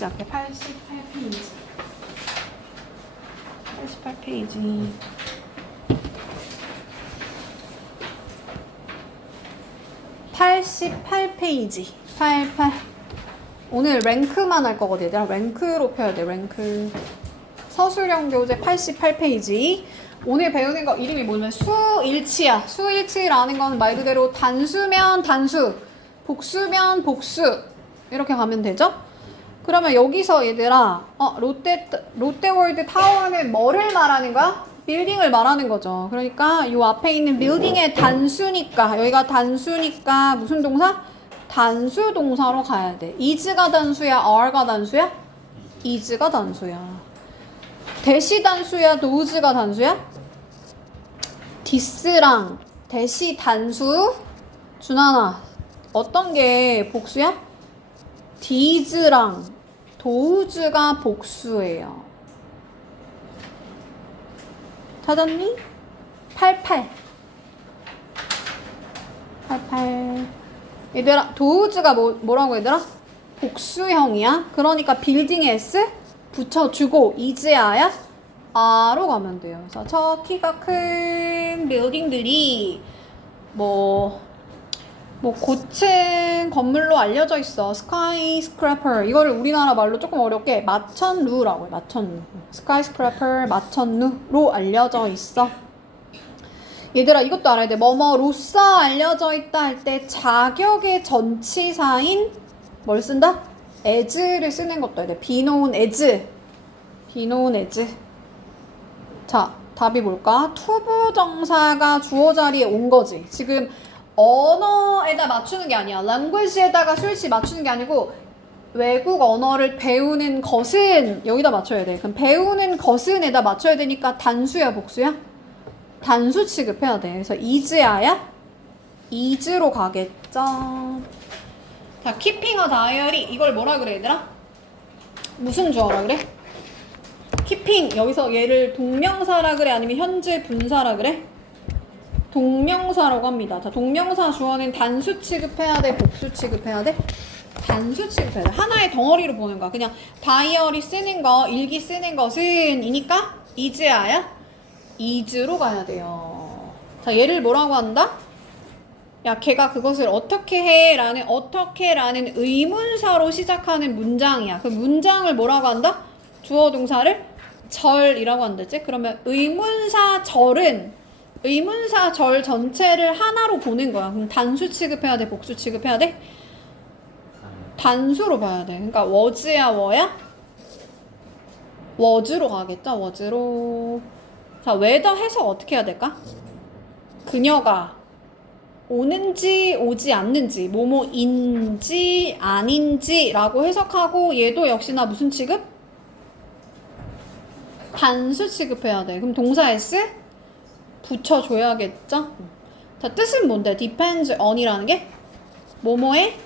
88페이지 앞에 88페이지. 88페이지. 88페이지. 88. 오늘 랭크만 할 거거든, 얘들아. 랭크로 펴야 돼, 랭크. 서술형 교재 88페이지. 오늘 배우는 거 이름이 뭐냐면 수일치야. 수일치라는 건 말 그대로 단수면 단수, 복수면 복수. 이렇게 가면 되죠? 그러면 여기서 얘들아, 롯데월드 타워는 뭐를 말하는 거야? 빌딩을 말하는 거죠. 그러니까 이 앞에 있는 빌딩의 단수니까, 여기가 단수니까 무슨 동사? 단수 동사로 가야 돼. is가 단수야, are가 단수야? is가 단수야. 대시 단수야, does가 단수야? this랑 대시 단수. 준하나, 어떤 게 복수야? these랑 does가 복수예요. 찾았니? 88. 얘들아, does가 뭐라고 얘들아? 복수형이야. 그러니까 빌딩에 s 붙여주고 is야야? 아로 가면 돼요. 그래서 저 키가 큰 빌딩들이 고층 건물로 알려져 있어. 스카이스크래퍼. 이거를 우리나라 말로 조금 어렵게 마천루라고 해. 마천루. 스카이스크래퍼 마천루로 알려져 있어. 얘들아, 이것도 알아야 돼. 뭐뭐로써 알려져 있다 할 때 자격의 전치사인 뭘 쓴다? as를 쓰는 것도 해야 돼. be known as. be known as. 자, 답이 뭘까? 투부정사가 주어 자리에 온 거지. 지금 언어에다 맞추는 게 아니야. language에다가 수일치 맞추는 게 아니고 외국 언어를 배우는 것은 여기다 맞춰야 돼. 그럼 배우는 것은 에다 맞춰야 되니까 단수야, 복수야? 단수 취급해야 돼. 그래서 is야야? is로 가겠죠. 자, keeping a diary. 이걸 뭐라 그래, 얘들아? 무슨 주어라 그래? keeping. 여기서 얘를 동명사라 그래? 아니면 현재 분사라 그래? 동명사라고 합니다. 자, 동명사 주어는 단수 취급해야 돼? 복수 취급해야 돼? 단수 취급해야 돼. 하나의 덩어리로 보는 거야. 그냥 다이어리 쓰는 거, 일기 쓰는 것은 이니까 is야야? is로 가야 돼요. 자, 얘를 뭐라고 한다? 야, 걔가 그것을 어떻게 해? 어떻게라는 의문사로 시작하는 문장이야. 그 문장을 뭐라고 한다? 주어 동사를 절이라고 한다지? 그러면 의문사 절 전체를 하나로 보는 거야. 그럼 단수 취급해야 돼? 복수 취급해야 돼? 단수로 봐야 돼. 그러니까 was야, were야? was로 가겠죠? was로. 자, whether 해석 어떻게 해야 될까? 그녀가 오는지 오지 않는지, 뭐뭐인지 아닌지 라고 해석하고, 얘도 역시나 무슨 취급? 단수 취급해야 돼. 그럼 동사 s 붙여줘야겠죠? 자, 뜻은 뭔데? depends on이라는 게 뭐뭐에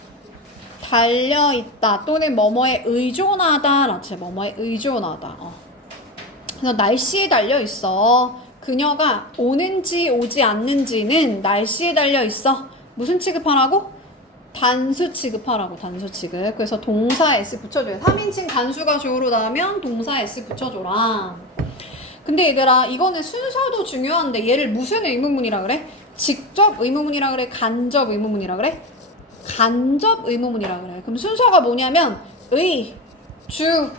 달려있다 또는 뭐뭐에 의존하다 라지. 뭐뭐에 의존하다. 그래서 날씨에 달려있어. 그녀가 오는지 오지 않는지는 날씨에 달려있어. 무슨 취급하라고? 단수 취급하라고. 단수 취급. 그래서 동사 s 붙여줘요. 3인칭 단수가 주어로 나오면 동사 s 붙여줘라. 근데 얘들아, 이거는 순서도 중요한데 얘를 무슨 의문문이라 그래? 직접 의문문이라 그래? 간접 의문문이라 그래? 간접 의문문이라 그래. 그럼 순서가 뭐냐면 의, 주,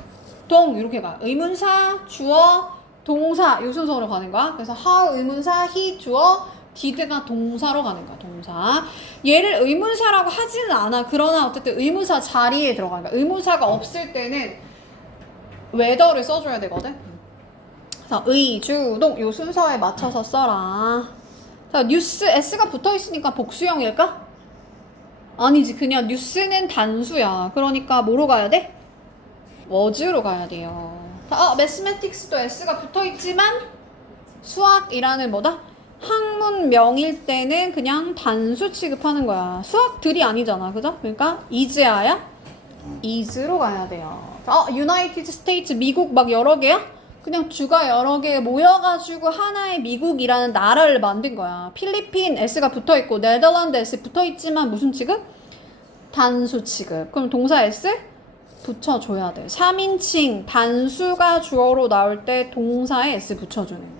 동 이렇게 가. 의문사, 주어, 동사 이 순서로 가는 거야. 그래서 how 의문사, he 주어, did가 동사로 가는 거야. 동사. 얘를 의문사라고 하지는 않아. 그러나 어쨌든 의문사 자리에 들어가는 거야. 의문사가 없을 때는 whether를 써줘야 되거든. 그래서 의, 주, 동 이 순서에 맞춰서 써라. 자, 뉴스 s가 붙어있으니까 복수형일까? 아니지. 그냥 뉴스는 단수야. 그러니까 뭐로 가야 돼? was로 가야 돼요. 매스매틱스도 s가 붙어있지만 수학이라는 뭐다? 학문명일 때는 그냥 단수 취급하는 거야. 수학들이 아니잖아. 그죠? 그러니까 is야야? is로 가야 돼요. 유나이티드 스테이츠 미국 막 여러 개야? 그냥 주가 여러 개 모여가지고 하나의 미국이라는 나라를 만든 거야. 필리핀 s가 붙어있고 네덜란드 s 붙어있지만 무슨 취급? 단수 취급. 그럼 동사 s? 붙여줘야 돼. 3인칭 단수가 주어로 나올 때 동사에 s 붙여주는 거야.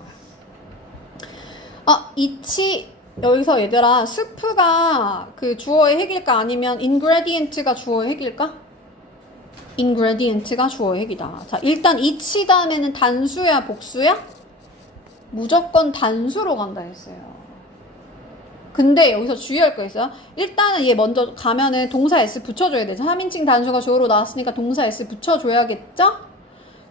이치 여기서 얘들아 스프가 그 주어의 핵일까 아니면 ingredient가 주어의 핵일까? ingredient가 주어의 핵이다. 자, 일단 이치 다음에는 단수야 복수야? 무조건 단수로 간다 했어요. 근데 여기서 주의할 거 있어요. 일단은 얘 먼저 가면은 동사 s 붙여줘야 돼. 3인칭 단수가 주어로 나왔으니까 동사 s 붙여줘야겠죠?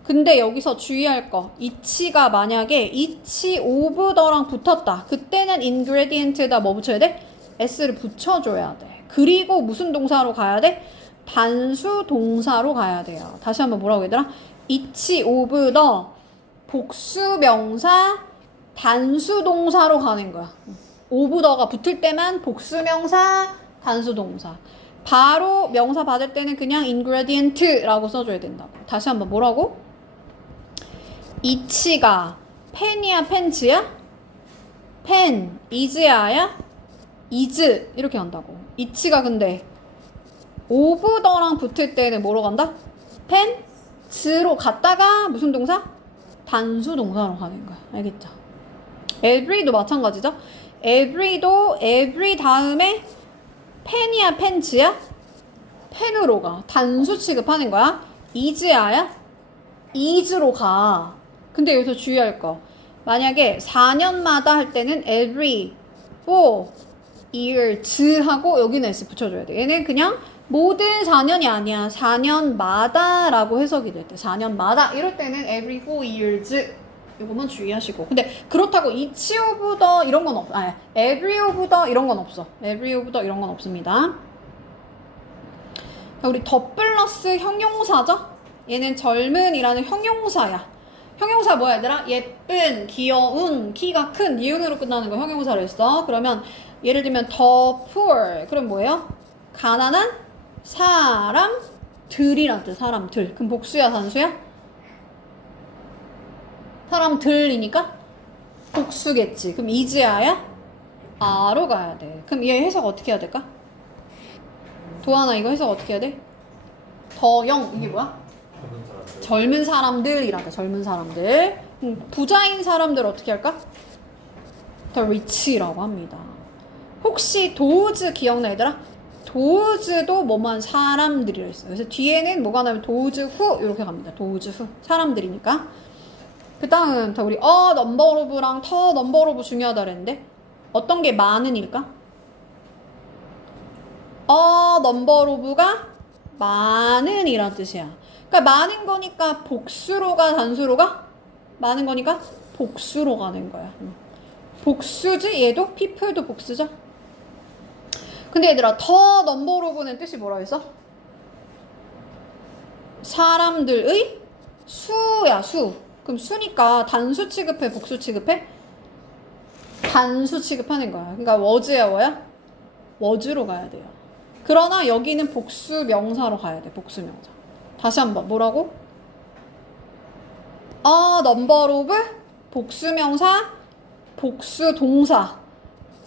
근데 여기서 주의할 거, 이치가 만약에 이치 오브 더랑 붙었다. 그때는 ingredient에다 뭐 붙여야 돼? s를 붙여줘야 돼. 그리고 무슨 동사로 가야 돼? 단수 동사로 가야 돼요. 다시 한번 뭐라고 얘들아? 이치 오브 더 복수 명사 단수 동사로 가는 거야. 오브 더가 붙을 때만 복수 명사 단수 동사. 바로 명사 받을 때는 그냥 ingredient라고 써줘야 된다고. 다시 한번 뭐라고? 이치가 펜이야 펜츠야? 펜 이즈야야? 이즈 이렇게 간다고. 이치가 근데 오브 더랑 붙을 때는 뭐로 간다? 펜츠로 갔다가 무슨 동사? 단수 동사로 가는 거야. 알겠죠? every도 마찬가지죠? every도 every 다음에 펜이야 펜츠야? 펜으로 가. 단수 취급하는 거야. 이즈야야? 이즈로 가. 근데 여기서 주의할 거. 만약에 4년마다 할 때는 every 4 years 하고 여기는 s 붙여줘야 돼. 얘는 그냥 모든 4년이 아니야. 4년마다 라고 해석이 될 때. 4년마다 이럴 때는 every 4 years 이거만 주의하시고. 근데 그렇다고 each of the 이런 건 없어. every of the 이런 건 없어. every of the 이런 건 없습니다. 우리 더 플러스 형용사죠? 얘는 젊은이라는 형용사야. 형용사 뭐야 얘들아? 예쁜, 귀여운, 키가 큰, 니은으로 끝나는 거 형용사를 했어. 그러면 예를 들면 the poor 그럼 뭐예요? 가난한 사람들이란 뜻. 사람들. 그럼 복수야 단수야? 사람들이니까 복수겠지. 그럼 이즈야야? 아로 가야 돼. 그럼 얘 해석 어떻게 해야 될까? 도하나 이거 해석 어떻게 해야 돼? 더영 이게 뭐야? 젊은 사람들이란다. 젊은 사람들. 부자인 사람들 어떻게 할까? The rich라고 합니다. 혹시 도우즈 기억나 얘들아? 도우즈도 뭐만 사람들이라 했어요. 그래서 뒤에는 뭐가 나면 도우즈 후 이렇게 갑니다. 도우즈 후 사람들이니까. 그 다음 우리 넘버 오브랑 터 넘버 오브 중요하다 그랬는데 어떤 게 많은일까? 넘버 오브가 많은이란 뜻이야. 그러니까 많은 거니까 복수로 가 단수로 가? 많은 거니까 복수로 가는 거야. 복수지? 얘도? people도 복수죠? 근데 얘들아 더 넘버 오브는 뜻이 뭐라고 했어? 사람들의 수야 수. 그럼 수니까 단수 취급해 복수 취급해? 단수 취급하는 거야. 그러니까 워즈야 뭐야? 워즈로 가야 돼요. 그러나 여기는 복수 명사로 가야 돼. 복수 명사. 다시 한번 뭐라고? 넘버 오브 복수 명사 복수 동사.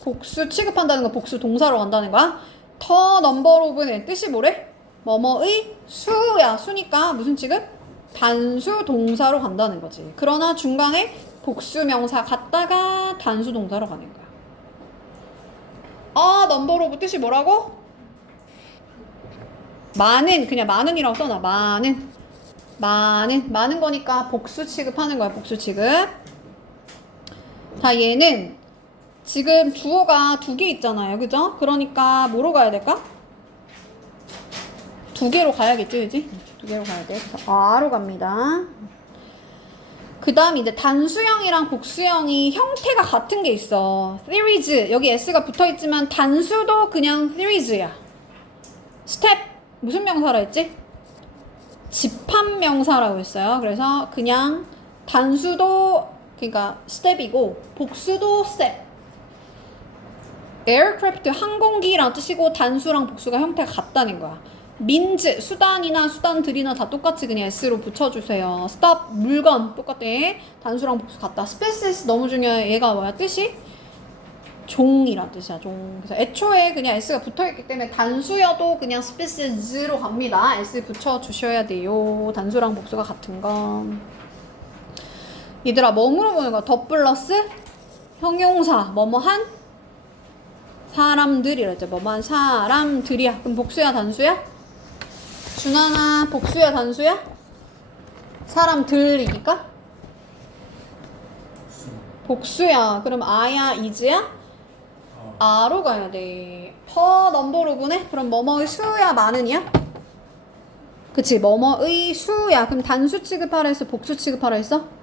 복수 취급한다는 거 복수 동사로 간다는 거야. 더 넘버 오브는 뜻이 뭐래? 뭐뭐의 수야. 수니까 무슨 취급? 단수 동사로 간다는 거지. 그러나 중간에 복수 명사 갔다가 단수 동사로 가는 거야. 넘버 오브 뜻이 뭐라고? 많은 그냥 많은이라고 써놔. 많은 거니까 복수 취급하는 거야. 복수 취급. 자 얘는 지금 주어가 2개 있잖아요. 그죠? 그러니까 뭐로 가야 될까? 2개로 가야겠죠, 그지? 2개로 가야 돼. 그래서 아로 갑니다. 그 다음 이제 단수형이랑 복수형이 형태가 같은 게 있어. series 여기 s가 붙어있지만 단수도 그냥 series야. step 무슨 명사라 했지? 집합명사라고 했어요. 그래서 그냥 단수도 그러니까 step이고 복수도 step. aircraft 항공기란 뜻이고 단수랑 복수가 형태가 같다는 거야. means 수단이나 수단들이나 다 똑같이 그냥 s로 붙여주세요. stop 물건 똑같아. 단수랑 복수 같다. species 너무 중요해. 얘가 뭐야 뜻이? 종이란 뜻이야, 종. 그래서 애초에 그냥 s가 붙어있기 때문에 단수여도 그냥 스피시즈로 갑니다. s 붙여주셔야 돼요. 단수랑 복수가 같은 건. 얘들아, 뭐 물어보는 거야? 더 플러스 형용사, 뭐뭐한 사람들이라 했죠. 뭐뭐한 사람들이야. 그럼 복수야, 단수야? 준하나, 복수야, 단수야? 사람들이니까? 복수야. 그럼 아야, 이즈야? 아로 가야 돼. 퍼 넘버로 보네? 그럼 뭐뭐의 수야, 많은이야? 그치, 뭐뭐의 수야. 그럼 단수 취급하라 했어? 복수 취급하라 했어?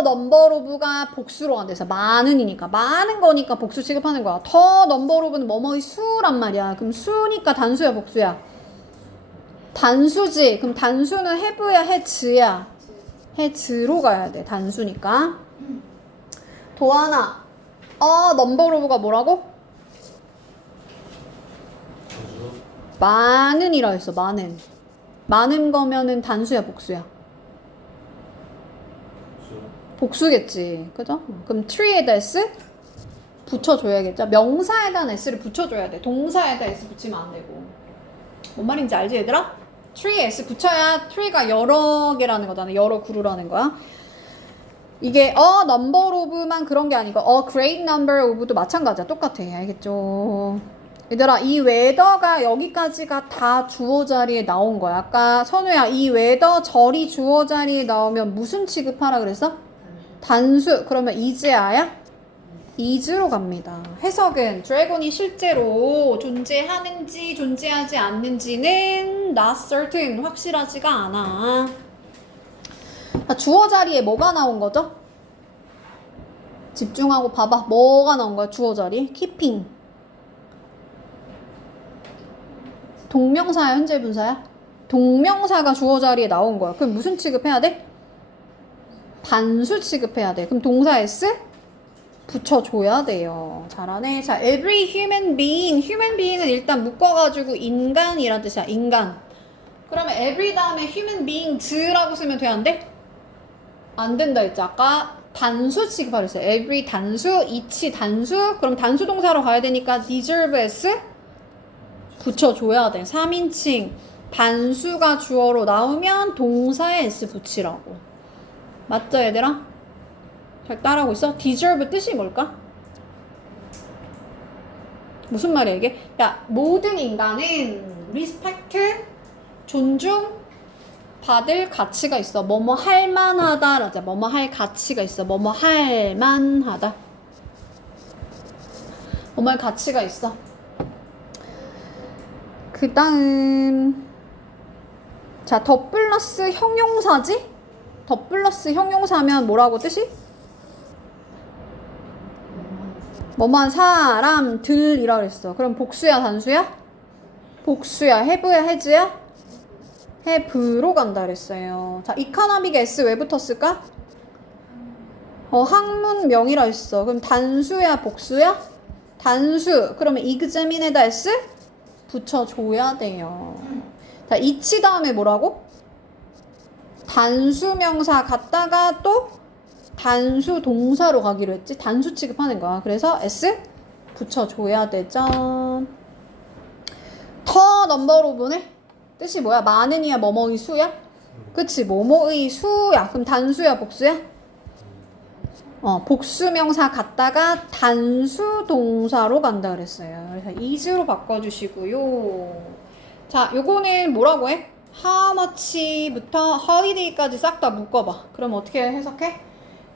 넘버 오브가 복수로 간다 해서 많은이니까 많은 거니까 복수 취급하는 거야. 더 넘버 오브는 뭐뭐의 수란 말이야. 그럼 수니까 단수야, 복수야? 단수지. 그럼 단수는 have야, has야? has로 가야 돼. 단수니까. 도하나, 넘버 오브가 뭐라고? 많은이라 했어. 많은 거면은 단수야, 복수야? 복수겠지. 그죠? 그럼 tree에다 s 붙여줘야겠죠? 명사에다 s를 붙여줘야 돼. 동사에다 s 붙이면 안 되고. 뭔 말인지 알지, 얘들아? tree에 s 붙여야 tree가 여러 개라는 거잖아. 여러 그루라는 거야. 이게 number of만 그런 게 아니고 great number of도 마찬가지야. 똑같아. 알겠죠? 얘들아, 이 웨더가 여기까지가 다 주어 자리에 나온 거야. 아까 선우야, 이 웨더 절이 주어 자리에 나오면 무슨 취급하라 그랬어? 단수. 그러면 is야? is로 갑니다. 해석은 드래곤이 실제로 존재하는지 존재하지 않는지는 not certain, 확실하지가 않아. 주어 자리에 뭐가 나온 거죠? 집중하고 봐봐. 뭐가 나온 거야? 주어 자리에? keeping. 동명사야, 현재 분사야? 동명사가 주어 자리에 나온 거야. 그럼 무슨 취급해야 돼? 단수 취급해야 돼. 그럼 동사 s 붙여줘야 돼요. 잘하네. 자, every human being. human being은 일단 묶어가지고 인간이란 뜻이야. 인간. 그러면 every 다음에 human beings라고 쓰면 돼, 안 돼? 안 된다 했지. 아까 단수 취급하려 했어요. every 단수, each 단수. 그럼 단수 동사로 가야 되니까 deserve s 붙여줘야 돼. 3인칭 단수가 주어로 나오면 동사에 s 붙이라고. 맞죠, 얘들아? 잘 따라하고 있어? deserve 뜻이 뭘까? 무슨 말이야 이게? 야, 모든 인간은 respect, 존중 받을 가치가 있어. 뭐뭐 할 만하다 라자. 뭐뭐 할 가치가 있어. 뭐뭐 할 만하다. 뭐뭐 할 가치가 있어. 그 다음, 자, 더 플러스 형용사지? 더 플러스 형용사면 뭐라고 뜻이? 뭐만 사람들이라 그랬어. 그럼 복수야, 단수야? 복수야. have야, has야? have로 간다 그랬어요. 자, economic에 s 왜 붙었을까? 학문명이라 했어. 그럼 단수야, 복수야? 단수. 그러면 examine에다 s 붙여줘야 돼요. 자, each 다음에 뭐라고? 단수 명사 갔다가 또 단수 동사로 가기로 했지. 단수 취급하는 거야. 그래서 s 붙여줘야 되죠. 더 넘버로 보네. 뜻이 뭐야? 많은이야, 뭐뭐의 수야? 그치, 뭐뭐의 수야. 그럼 단수야, 복수야? 복수 명사 갔다가 단수 동사로 간다 그랬어요. 그래서 is로 바꿔주시고요. 자, 요거는 뭐라고 해? how much부터 holiday까지 싹 다 묶어봐. 그럼 어떻게 해석해?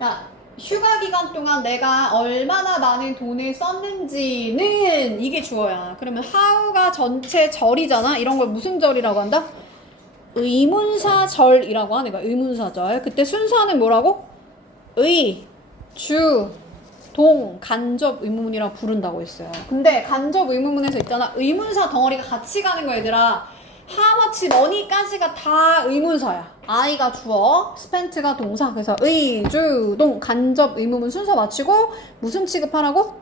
야, 휴가 기간 동안 내가 얼마나 많은 돈을 썼는지는 이게 주어야. 그러면 how가 전체 절이잖아. 이런 걸 무슨 절이라고 한다? 의문사절이라고 하는 거야. 의문사절. 그때 순서는 뭐라고? 의, 주, 동, 간접 의문이라고 부른다고 했어요. 근데 간접 의문문에서 있잖아. 의문사 덩어리가 같이 가는 거야, 얘들아. how much money까지가 다 의문사야. I가 주어, spent가 동사. 그래서 의, 주, 동, 간접 의문문 순서 맞추고 무슨 취급하라고?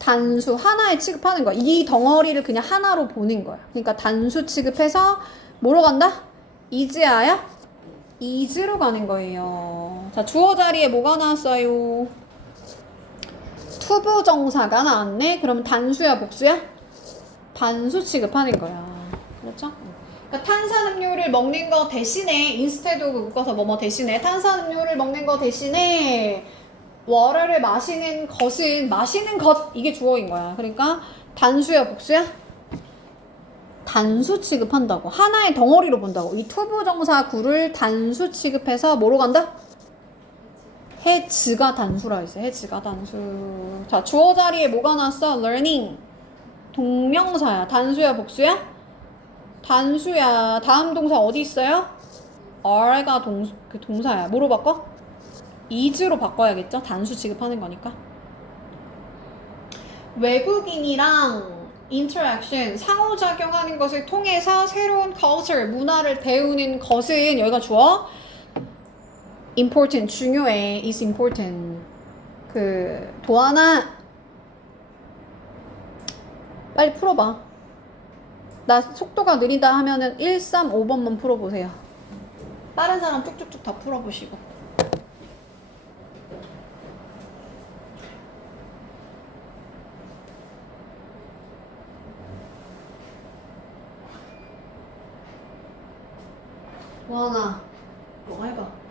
단수 하나에 취급하는 거야. 이 덩어리를 그냥 하나로 보는 거야. 그러니까 단수 취급해서 뭐로 간다? is야야? is로 가는 거예요. 자, 주어 자리에 뭐가 나왔어요? 투부정사가 나왔네. 그럼 단수야, 복수야? 단수 취급하는 거야. 그렇죠? 그러니까 탄산음료를 먹는 거 대신에 instead of 묶어서 뭐뭐 대신에 탄산음료를 먹는 거 대신에 water를 마시는 것은 마시는 것 이게 주어인 거야. 그러니까 단수야, 복수야? 단수 취급한다고. 하나의 덩어리로 본다고. 이 투부정사 구를 단수 취급해서 뭐로 간다? 해즈가 단수라 했어요. 해즈가 단수. 자, 주어 자리에 뭐가 나왔어? learning. 동명사야. 단수야, 복수야? 단수야. 다음 동사 어디 있어요? are가 동사야. 뭐로 바꿔? is로 바꿔야겠죠? 단수 취급하는 거니까. 외국인이랑 interaction, 상호작용하는 것을 통해서 새로운 culture, 문화를 배우는 것은 여기가 주어 important, 중요해. is important. 도하나 빨리 풀어봐. 나 속도가 느리다 하면은 1, 3, 5번만 풀어보세요. 다른 사람 쭉쭉쭉 다 풀어보시고. 도하나 뭐 해봐.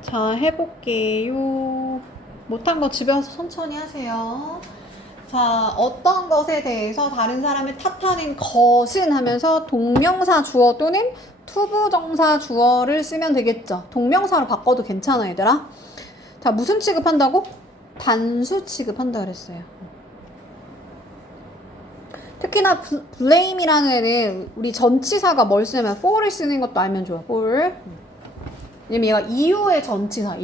자, 해볼게요. 못한 거 집에 와서 천천히 하세요. 자, 어떤 것에 대해서 다른 사람을 탓하는 것은 하면서 동명사 주어 또는 투부정사 주어를 쓰면 되겠죠. 동명사로 바꿔도 괜찮아, 얘들아. 자, 무슨 취급한다고? 단수 취급한다 그랬어요. 특히나 blame이라는 애는 우리 전치사가 뭘 쓰냐면 for를 쓰는 것도 알면 좋아. for. 왜냐면 얘가 이유의 전치사.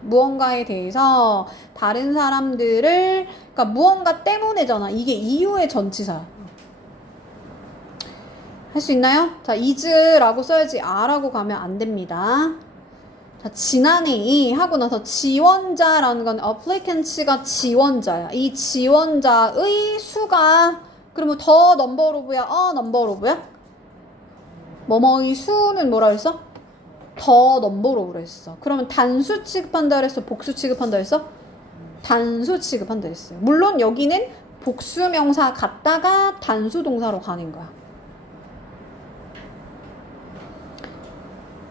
무언가에 대해서 다른 사람들을, 그러니까 무언가 때문에잖아. 이게 이유의 전치사야. 할 수 있나요? 자, is라고 써야지 a라고 가면 안 됩니다. 자, 지난해 하고 나서 지원자라는 건 applicants가 지원자야. 이 지원자의 수가 그러면 더 넘버 오브야? 넘버 오브야? 뭐뭐의 수는 뭐라 그랬어? 더 넘버 오브로 했어. 그러면 단수 취급한다 그랬어? 복수 취급한다 그랬어? 단수 취급한다 그랬어요. 물론 여기는 복수 명사 갔다가 단수 동사로 가는 거야.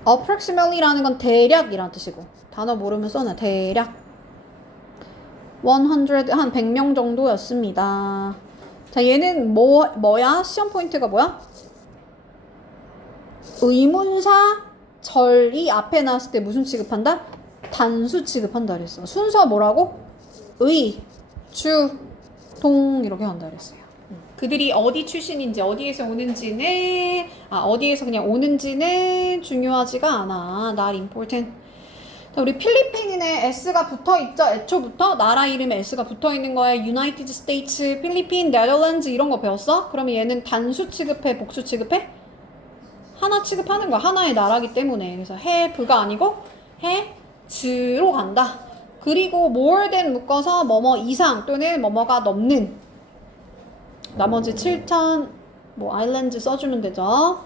approximately라는 건 대략이란 뜻이고, 단어 모르면 써놔. 대략 100, 한 100명 정도였습니다. 자, 얘는 뭐야? 시험 포인트가 뭐야? 의문사 절이 앞에 나왔을 때 무슨 취급한다? 단수 취급한다 그랬어. 순서 뭐라고? 의, 주, 동 이렇게 한다 그랬어요. 그들이 어디 출신인지 어디에서 오는지는 어디에서 그냥 오는지는 중요하지가 않아. Not important. 자, 우리 필리핀에 S가 붙어있죠? 애초부터 나라 이름에 S가 붙어있는 거야. United States, 필리핀, 네덜란드 이런 거 배웠어? 그러면 얘는 단수 취급해? 복수 취급해? 하나 취급하는 거야. 하나의 나라기 때문에. 그래서 have가 아니고 have로 간다. 그리고 more than 묶어서 뭐뭐 이상 또는 뭐뭐가 넘는. 나머지 7,000 아일랜드 써주면 되죠.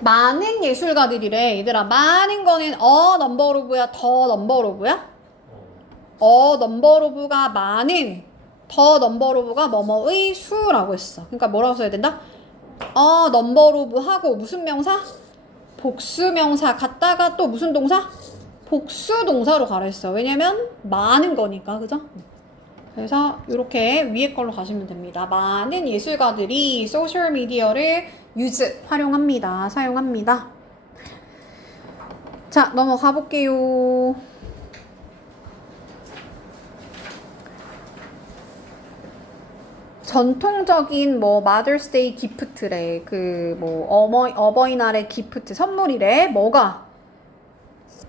많은 예술가들이래. 얘들아, 많은 거는 a number of야, the number of야? a number of가 많은, the number of가 뭐뭐의 수라고 했어. 그러니까 뭐라고 써야 된다? a number of 하고 무슨 명사? 복수 명사 갖다가 또 무슨 동사? 복수 동사로 가라 했어. 왜냐면 많은 거니까, 그죠? 그래서 이렇게 위에 걸로 가시면 됩니다. 많은 예술가들이 소셜미디어를 활용합니다. 사용합니다. 자, 넘어가 볼게요. 전통적인 뭐 마더스데이 기프트래. 그 뭐 어버이날의 기프트 선물이래. 뭐가?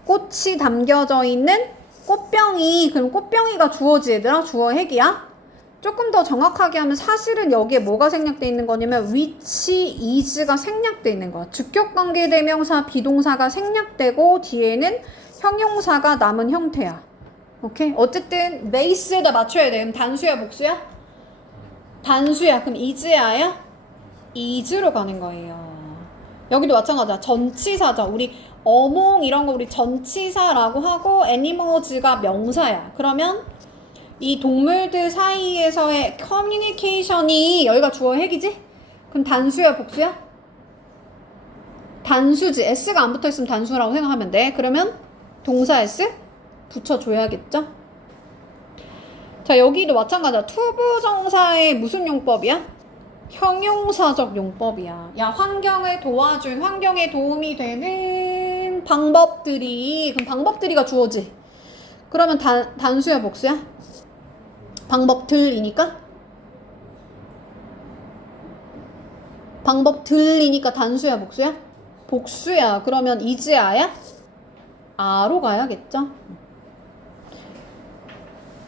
꽃이 담겨져 있는 꽃병이. 그럼 꽃병이가 주어지 얘들아? 주어 핵이야? 조금 더 정확하게 하면 사실은 여기에 뭐가 생략되어 있는 거냐면 which is가 생략되어 있는 거야. 주격관계 대명사 비동사가 생략되고 뒤에는 형용사가 남은 형태야. 오케이? 어쨌든 베이스에다 맞춰야 돼. 그럼 단수야 복수야? 단수야. 그럼 is야야? is로 가는 거예요. 여기도 마찬가지야. 전치사죠. 우리 어몽 이런 거 우리 전치사라고 하고 animals가 명사야. 그러면 이 동물들 사이에서의 커뮤니케이션이 여기가 주어 핵이지? 그럼 단수야 복수야? 단수지. s가 안 붙어있으면 단수라고 생각하면 돼. 그러면 동사 s 붙여줘야겠죠? 자, 여기도 마찬가지야. 투부정사의 무슨 용법이야? 형용사적 용법이야. 야, 환경에 도움이 되는 방법들이. 그럼 방법들이가 주어지. 그러면 단수야 복수야? 방법들이니까? 방법들이니까 단수야 복수야? 복수야. 그러면 is야야? 아로 가야겠죠?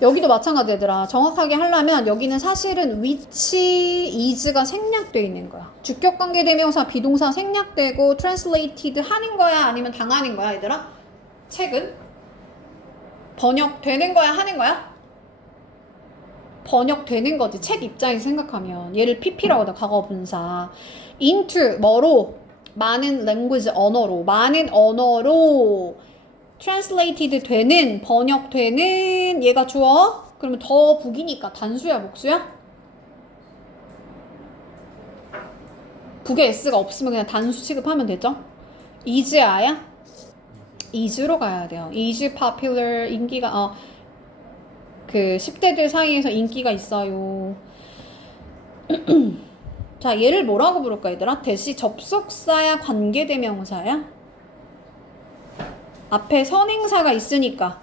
여기도 마찬가지 얘들아. 정확하게 하려면 여기는 사실은 which is가 생략되어 있는 거야. 주격관계 대명사 비동사 생략되고 translated 하는 거야 아니면 당하는 거야 얘들아? 책은? 번역되는 거야 하는 거야? 번역되는 거지. 책 입장에서 생각하면. 얘를 pp라고 하다. 과거분사. into 뭐로? 많은 language 언어로. 많은 언어로 translated 되는, 번역되는 얘가 주어? 그러면 더 북이니까 단수야 복수야? 북에 s가 없으면 그냥 단수 취급하면 되죠? is야야? is로 가야 돼요. is popular 인기가 그 10대들 사이에서 인기가 있어요. 자, 얘를 뭐라고 부를까 얘들아? 대시 접속사야 관계대명사야? 앞에 선행사가 있으니까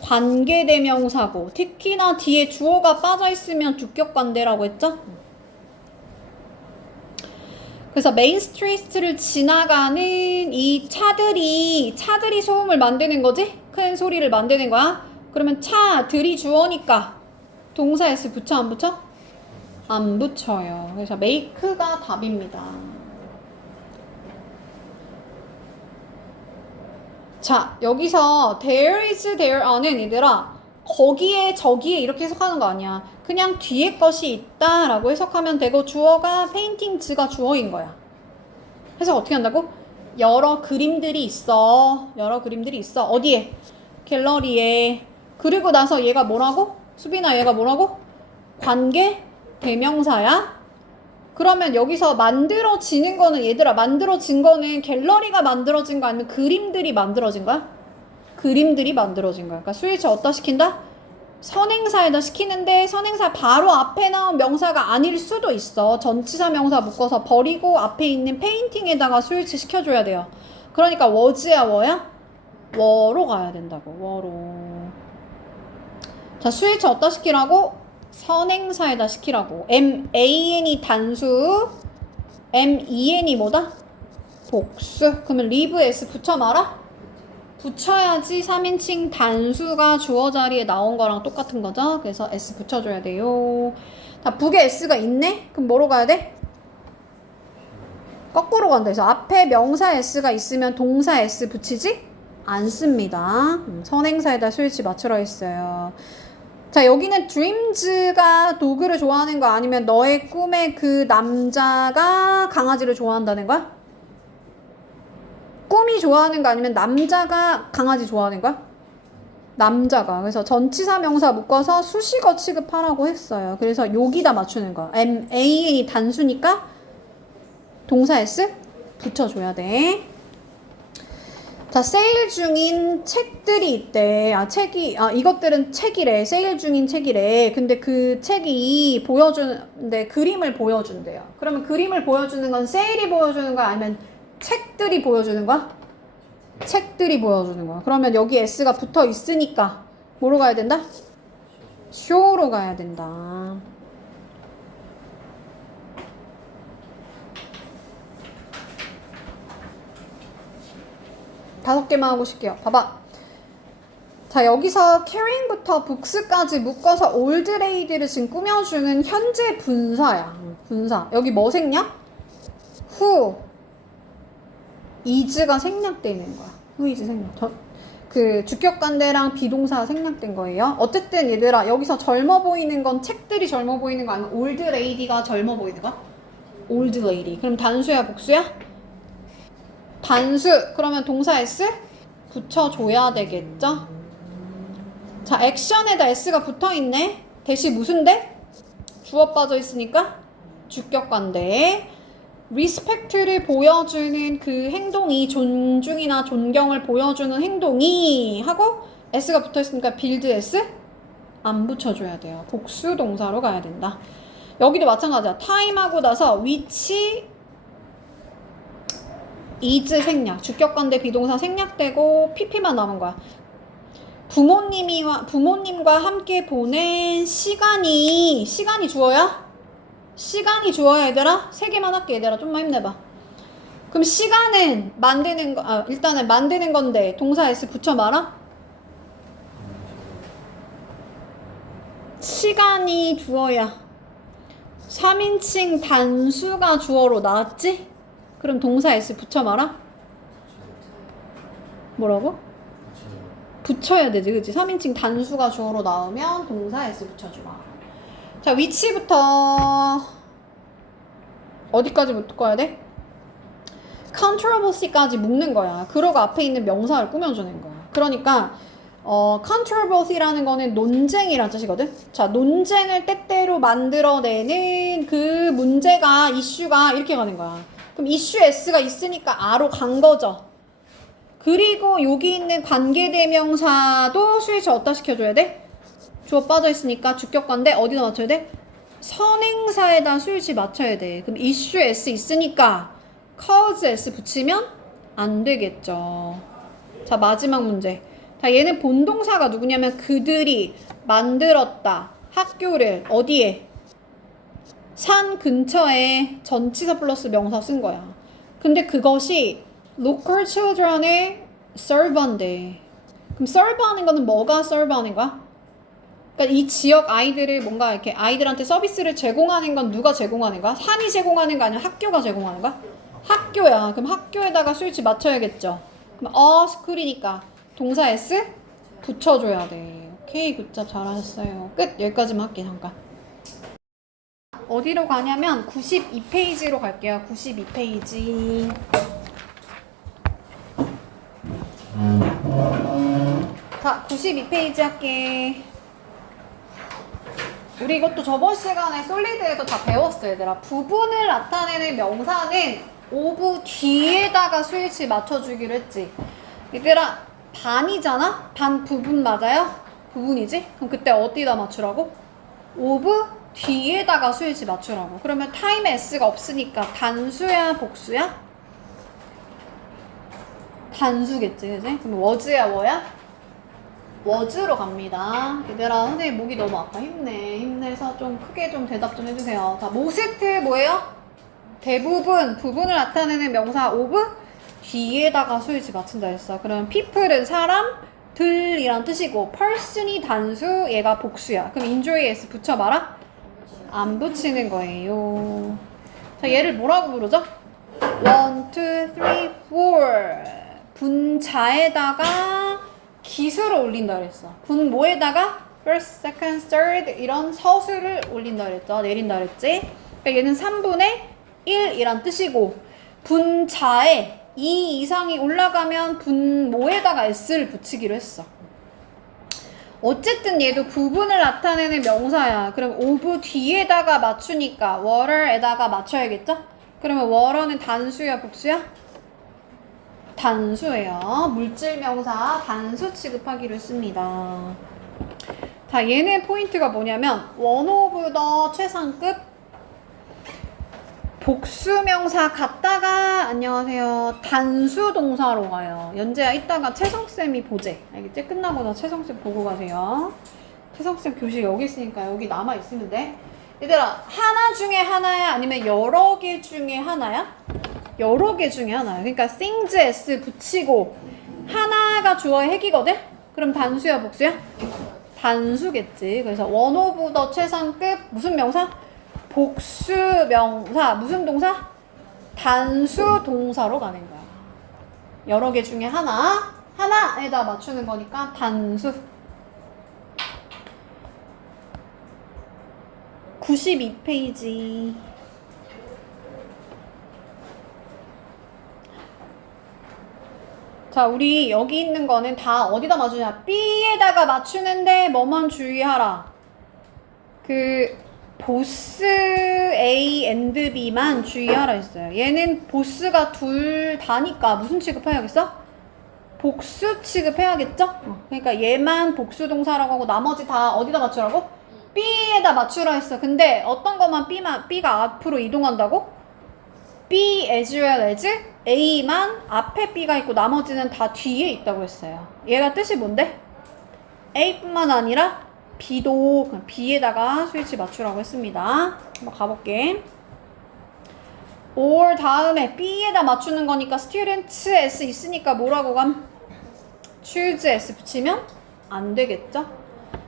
관계대명사고 특히나 뒤에 주어가 빠져있으면 주격관대라고 했죠? 그래서 메인 스트리트를 지나가는 이 차들이 소음을 만드는 거지? 큰 소리를 만드는 거야? 그러면 차들이 주어니까 동사 s 붙여 안 붙여? 안 붙여요. 그래서 make가 답입니다. 자, 여기서 there is, there are는 얘들아 거기에 저기에 이렇게 해석하는 거 아니야. 그냥 뒤에 것이 있다 라고 해석하면 되고 주어가 paintings가 주어인 거야. 해석 어떻게 한다고? 여러 그림들이 있어. 어디에? 갤러리에. 그리고 나서 얘가 뭐라고? 수빈아 얘가 뭐라고? 관계 대명사야? 그러면 여기서 만들어지는 거는 얘들아 만들어진 거는 갤러리가 만들어진 거 아니면 그림들이 만들어진 거야? 그림들이 만들어진 거야. 그러니까 스위치 어디다 시킨다? 선행사에다 시키는데 선행사 바로 앞에 나온 명사가 아닐 수도 있어. 전치사 명사 묶어서 버리고 앞에 있는 페인팅에다가 스위치 시켜줘야 돼요. 그러니까 was야 워야? 워로 가야 된다고. 워로. 자, 스위치 어디다 시키라고? 선행사에다 시키라고. man이 단수, men이 뭐다? 복수. 그러면 live s 붙여 말아? 붙여야지 3인칭 단수가 주어 자리에 나온 거랑 똑같은 거죠. 그래서 s 붙여줘야 돼요. 자, 북에 s가 있네? 그럼 뭐로 가야 돼? 거꾸로 간다. 그래서 앞에 명사 s가 있으면 동사 s 붙이지 않습니다. 선행사에다 스위치 맞추라 했어요. 자, 여기는 dreams가 도그를 좋아하는 거 아니면 너의 꿈의 그 남자가 강아지를 좋아한다는 거야? 꿈이 좋아하는 거 아니면 남자가 강아지 좋아하는 거야? 남자가. 그래서 전치사 명사 묶어서 수식어 취급하라고 했어요. 그래서 여기다 맞추는 거야. AN이 단수니까 동사 S 붙여줘야 돼. 자, 세일 중인 책들이 있대. 이것들은 책이래. 세일 중인 책이래. 근데 그 책이 보여주는데 그림을 보여준대요. 그러면 그림을 보여주는 건 세일이 보여주는 거야? 아니면 책들이 보여주는 거야? 책들이 보여주는 거야. 그러면 여기 S가 붙어 있으니까 뭐로 가야 된다? show로 가야 된다. 다섯 개만 하고 싶게요. 봐봐. 자, 여기서 carrying부터 books까지 묶어서 old lady를 지금 꾸며주는 현재 분사야. 분사. 여기 뭐 생략? who is가 생략되어 있는 거야. who is 생략. 그 주격관대랑 비동사가 생략된 거예요. 어쨌든 얘들아, 여기서 젊어 보이는 건 책들이 젊어 보이는 거 아니면 old lady가 젊어 보이는 거야? old lady. 그럼 단수야, 복수야? 단수. 그러면 동사 S 붙여줘야 되겠죠? 자, 액션에다 S가 붙어있네. 대시 무슨 대? 주어 빠져있으니까 주격관대. respect를 보여주는 그 행동이 존중이나 존경을 보여주는 행동이 하고 S가 붙어있으니까 build S 안 붙여줘야 돼요. 복수 동사로 가야 된다. 여기도 마찬가지야. time하고 나서 which is 생략. 주격관대 비동사 생략되고 pp만 남은 거야. 부모님과 함께 보낸 시간이 주어야? 시간이 주어야 얘들아? 세 개만 할게 얘들아. 좀만 힘내봐. 그럼 시간은 만드는 거, 일단은 만드는 건데 동사 S 붙여 말아? 시간이 주어야. 3인칭 단수가 주어로 나왔지? 그럼 동사 S 붙여 말아? 뭐라고? 붙여야 되지, 그치? 3인칭 단수가 주어로 나오면 동사 S 붙여주라. 자, 위치부터 어디까지 묶어야 돼? controversy까지 묶는 거야. 그러고 앞에 있는 명사를 꾸며주는 거야. 그러니까 controversy라는 거는 논쟁이라는 뜻이거든. 자, 논쟁을 때때로 만들어내는 그 문제가, 이슈가 이렇게 가는 거야. 그럼 이슈 S가 있으니까 R로 간 거죠. 그리고 여기 있는 관계대명사도 스위치 어디다 시켜줘야 돼? 주어 빠져있으니까 주격관대 어디다 맞춰야 돼? 선행사에다 스위치 맞춰야 돼. 그럼 이슈 S 있으니까 cause S 붙이면 안 되겠죠. 자, 마지막 문제. 자, 얘는 본동사가 누구냐면 그들이 만들었다. 학교를 어디에? 산 근처에 전치사 플러스 명사 쓴 거야. 근데 그것이 local children을 serve 한대. 그럼 serve 하는 거는 뭐가 serve 하는 거야? 그러니까 이 지역 아이들을 뭔가 이렇게 아이들한테 서비스를 제공하는 건 누가 제공하는 거야? 산이 제공하는 거 아니면 학교가 제공하는 거야? 학교야. 그럼 학교에다가 스위치 맞춰야겠죠. 그럼 school이니까 동사 S 붙여줘야 돼. 오케이, 굿잡 잘하셨어요. 끝. 여기까지만 할게. 잠깐. 어디로 가냐면 92페이지로 갈게요. 92페이지. 자, 92페이지 할게. 우리 이것도 저번 시간에 솔리드에서 다 배웠어, 얘들아. 부분을 나타내는 명사는 of 뒤에다가 스위치 맞춰주기로 했지. 얘들아, 반이잖아? 반 부분 맞아요? 부분이지? 그럼 그때 어디다 맞추라고? of 뒤에다가 스위치 맞추라고. 그러면 time S가 없으니까 단수야, 복수야? 단수겠지, 그지? 그럼 was야, 뭐야? was로 갑니다. 얘들아, 선생님 목이 너무 아파. 힘내서 좀 크게 좀 대답 좀 해주세요. 자, most 뭐예요? 대부분, 부분을 나타내는 명사 of 뒤에다가 스위치 맞춘다 했어. 그러면 people은 사람들이란 뜻이고 person이 단수, 얘가 복수야. 그럼 enjoy S 붙여봐라. 안 붙이는 거예요. 자, 얘를 뭐라고 부르죠? 1, 2, 3, 4 분자에다가 기수를 올린다 그랬어. 분 뭐에다가? first, second, third 이런 서술을 올린다 그랬죠. 내린다 그랬지. 그러니까 얘는 3분의 1이란 뜻이고 분자에 2 이상이 올라가면 분모에다가 s를 붙이기로 했어. 어쨌든 얘도 부분을 나타내는 명사야. 그럼 of 뒤에다가 맞추니까 water에다가 맞춰야겠죠? 그러면 water는 단수야, 복수야? 단수예요. 물질 명사 단수 취급하기로 했습니다. 자, 얘네 포인트가 뭐냐면 one of the 최상급 복수명사 갔다가 안녕하세요 단수 동사로 가요. 연재야 이따가 채성쌤이 보재. 알겠지? 끝나고 나 채성쌤 보고 가세요. 채성쌤 교실 여기 있으니까 여기 남아있으면 돼. 얘들아 하나 중에 하나야 아니면 여러 개 중에 하나야? 여러 개 중에 하나야. 그러니까 things s 붙이고 하나가 주어의 핵이거든? 그럼 단수야 복수야? 단수겠지. 그래서 one of the 최상급 무슨 명사? 복수 명사. 무슨 동사? 단수 동사로 가는 거야. 여러 개 중에 하나에다 맞추는 거니까 단수. 92페이지. 자, 우리 여기 있는 거는 다 어디다 맞추냐? B에다가 맞추는데 뭐만 주의하라. 보스 A and B만 주의하라 했어요. 얘는 보스가 둘 다니까 무슨 취급해야겠어? 복수 취급해야겠죠? 그러니까 얘만 복수 동사라고 하고 나머지 다 어디다 맞추라고? B에다 맞추라 했어. 근데 어떤 것만 B가 앞으로 이동한다고? B as well as A만 앞에 B가 있고 나머지는 다 뒤에 있다고 했어요. 얘가 뜻이 뭔데? A뿐만 아니라 B도 B에다가 스위치 맞추라고 했습니다. 한번 가볼게. or 다음에 B에다 맞추는 거니까 student S 있으니까 뭐라고 감? choose S 붙이면 안 되겠죠?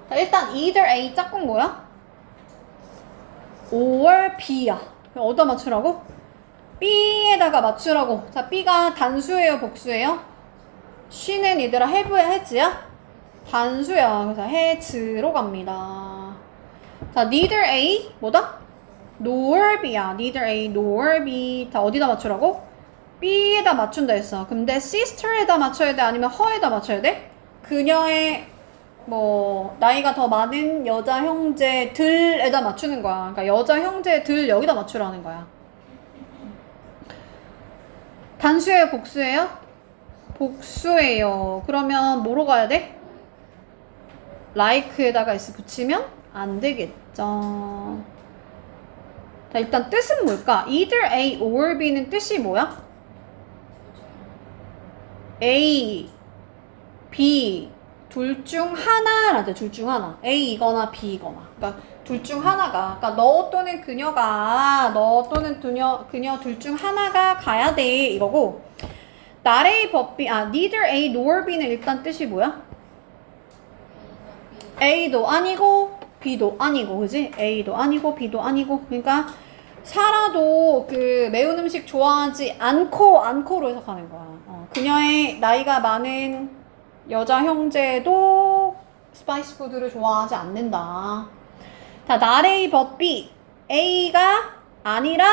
자, 일단 either A 짝꿍 뭐야? or B야. 어디다 맞추라고? B에다가 맞추라고. 자, B가 단수예요, 복수예요? she는 얘들아 have야, has야? 단수야. 그래서 has로 갑니다. 자, neither A 뭐다? nor B야. neither A nor B. 자, 어디다 맞추라고? B에다 맞춘다 했어. 근데 sister에다 맞춰야 돼? 아니면 her에다 맞춰야 돼? 그녀의 나이가 더 많은 여자 형제들에다 맞추는 거야. 그러니까 여자 형제들 여기다 맞추라는 거야. 단수예요, 복수예요? 복수예요. 그러면 뭐로 가야 돼? like에다가 s 붙이면 안 되겠죠. 자, 일단 뜻은 뭘까? either A or B는 뜻이 뭐야? A, B 둘 중 하나라대. 둘 중 하나. A이거나 B이거나. 그러니까 둘 중 하나가. 그러니까 너 또는 그녀가, 너 또는 그녀 둘 중 하나가 가야 돼. 이거고. not A but B, neither A nor B는 일단 뜻이 뭐야? A도 아니고 B도 아니고, 그지? A도 아니고 B도 아니고. 그러니까 사라도 매운 음식 좋아하지 않고로 해석하는 거야. 그녀의 나이가 많은 여자 형제도 스파이시 푸드를 좋아하지 않는다. 자, not A but B. A가 아니라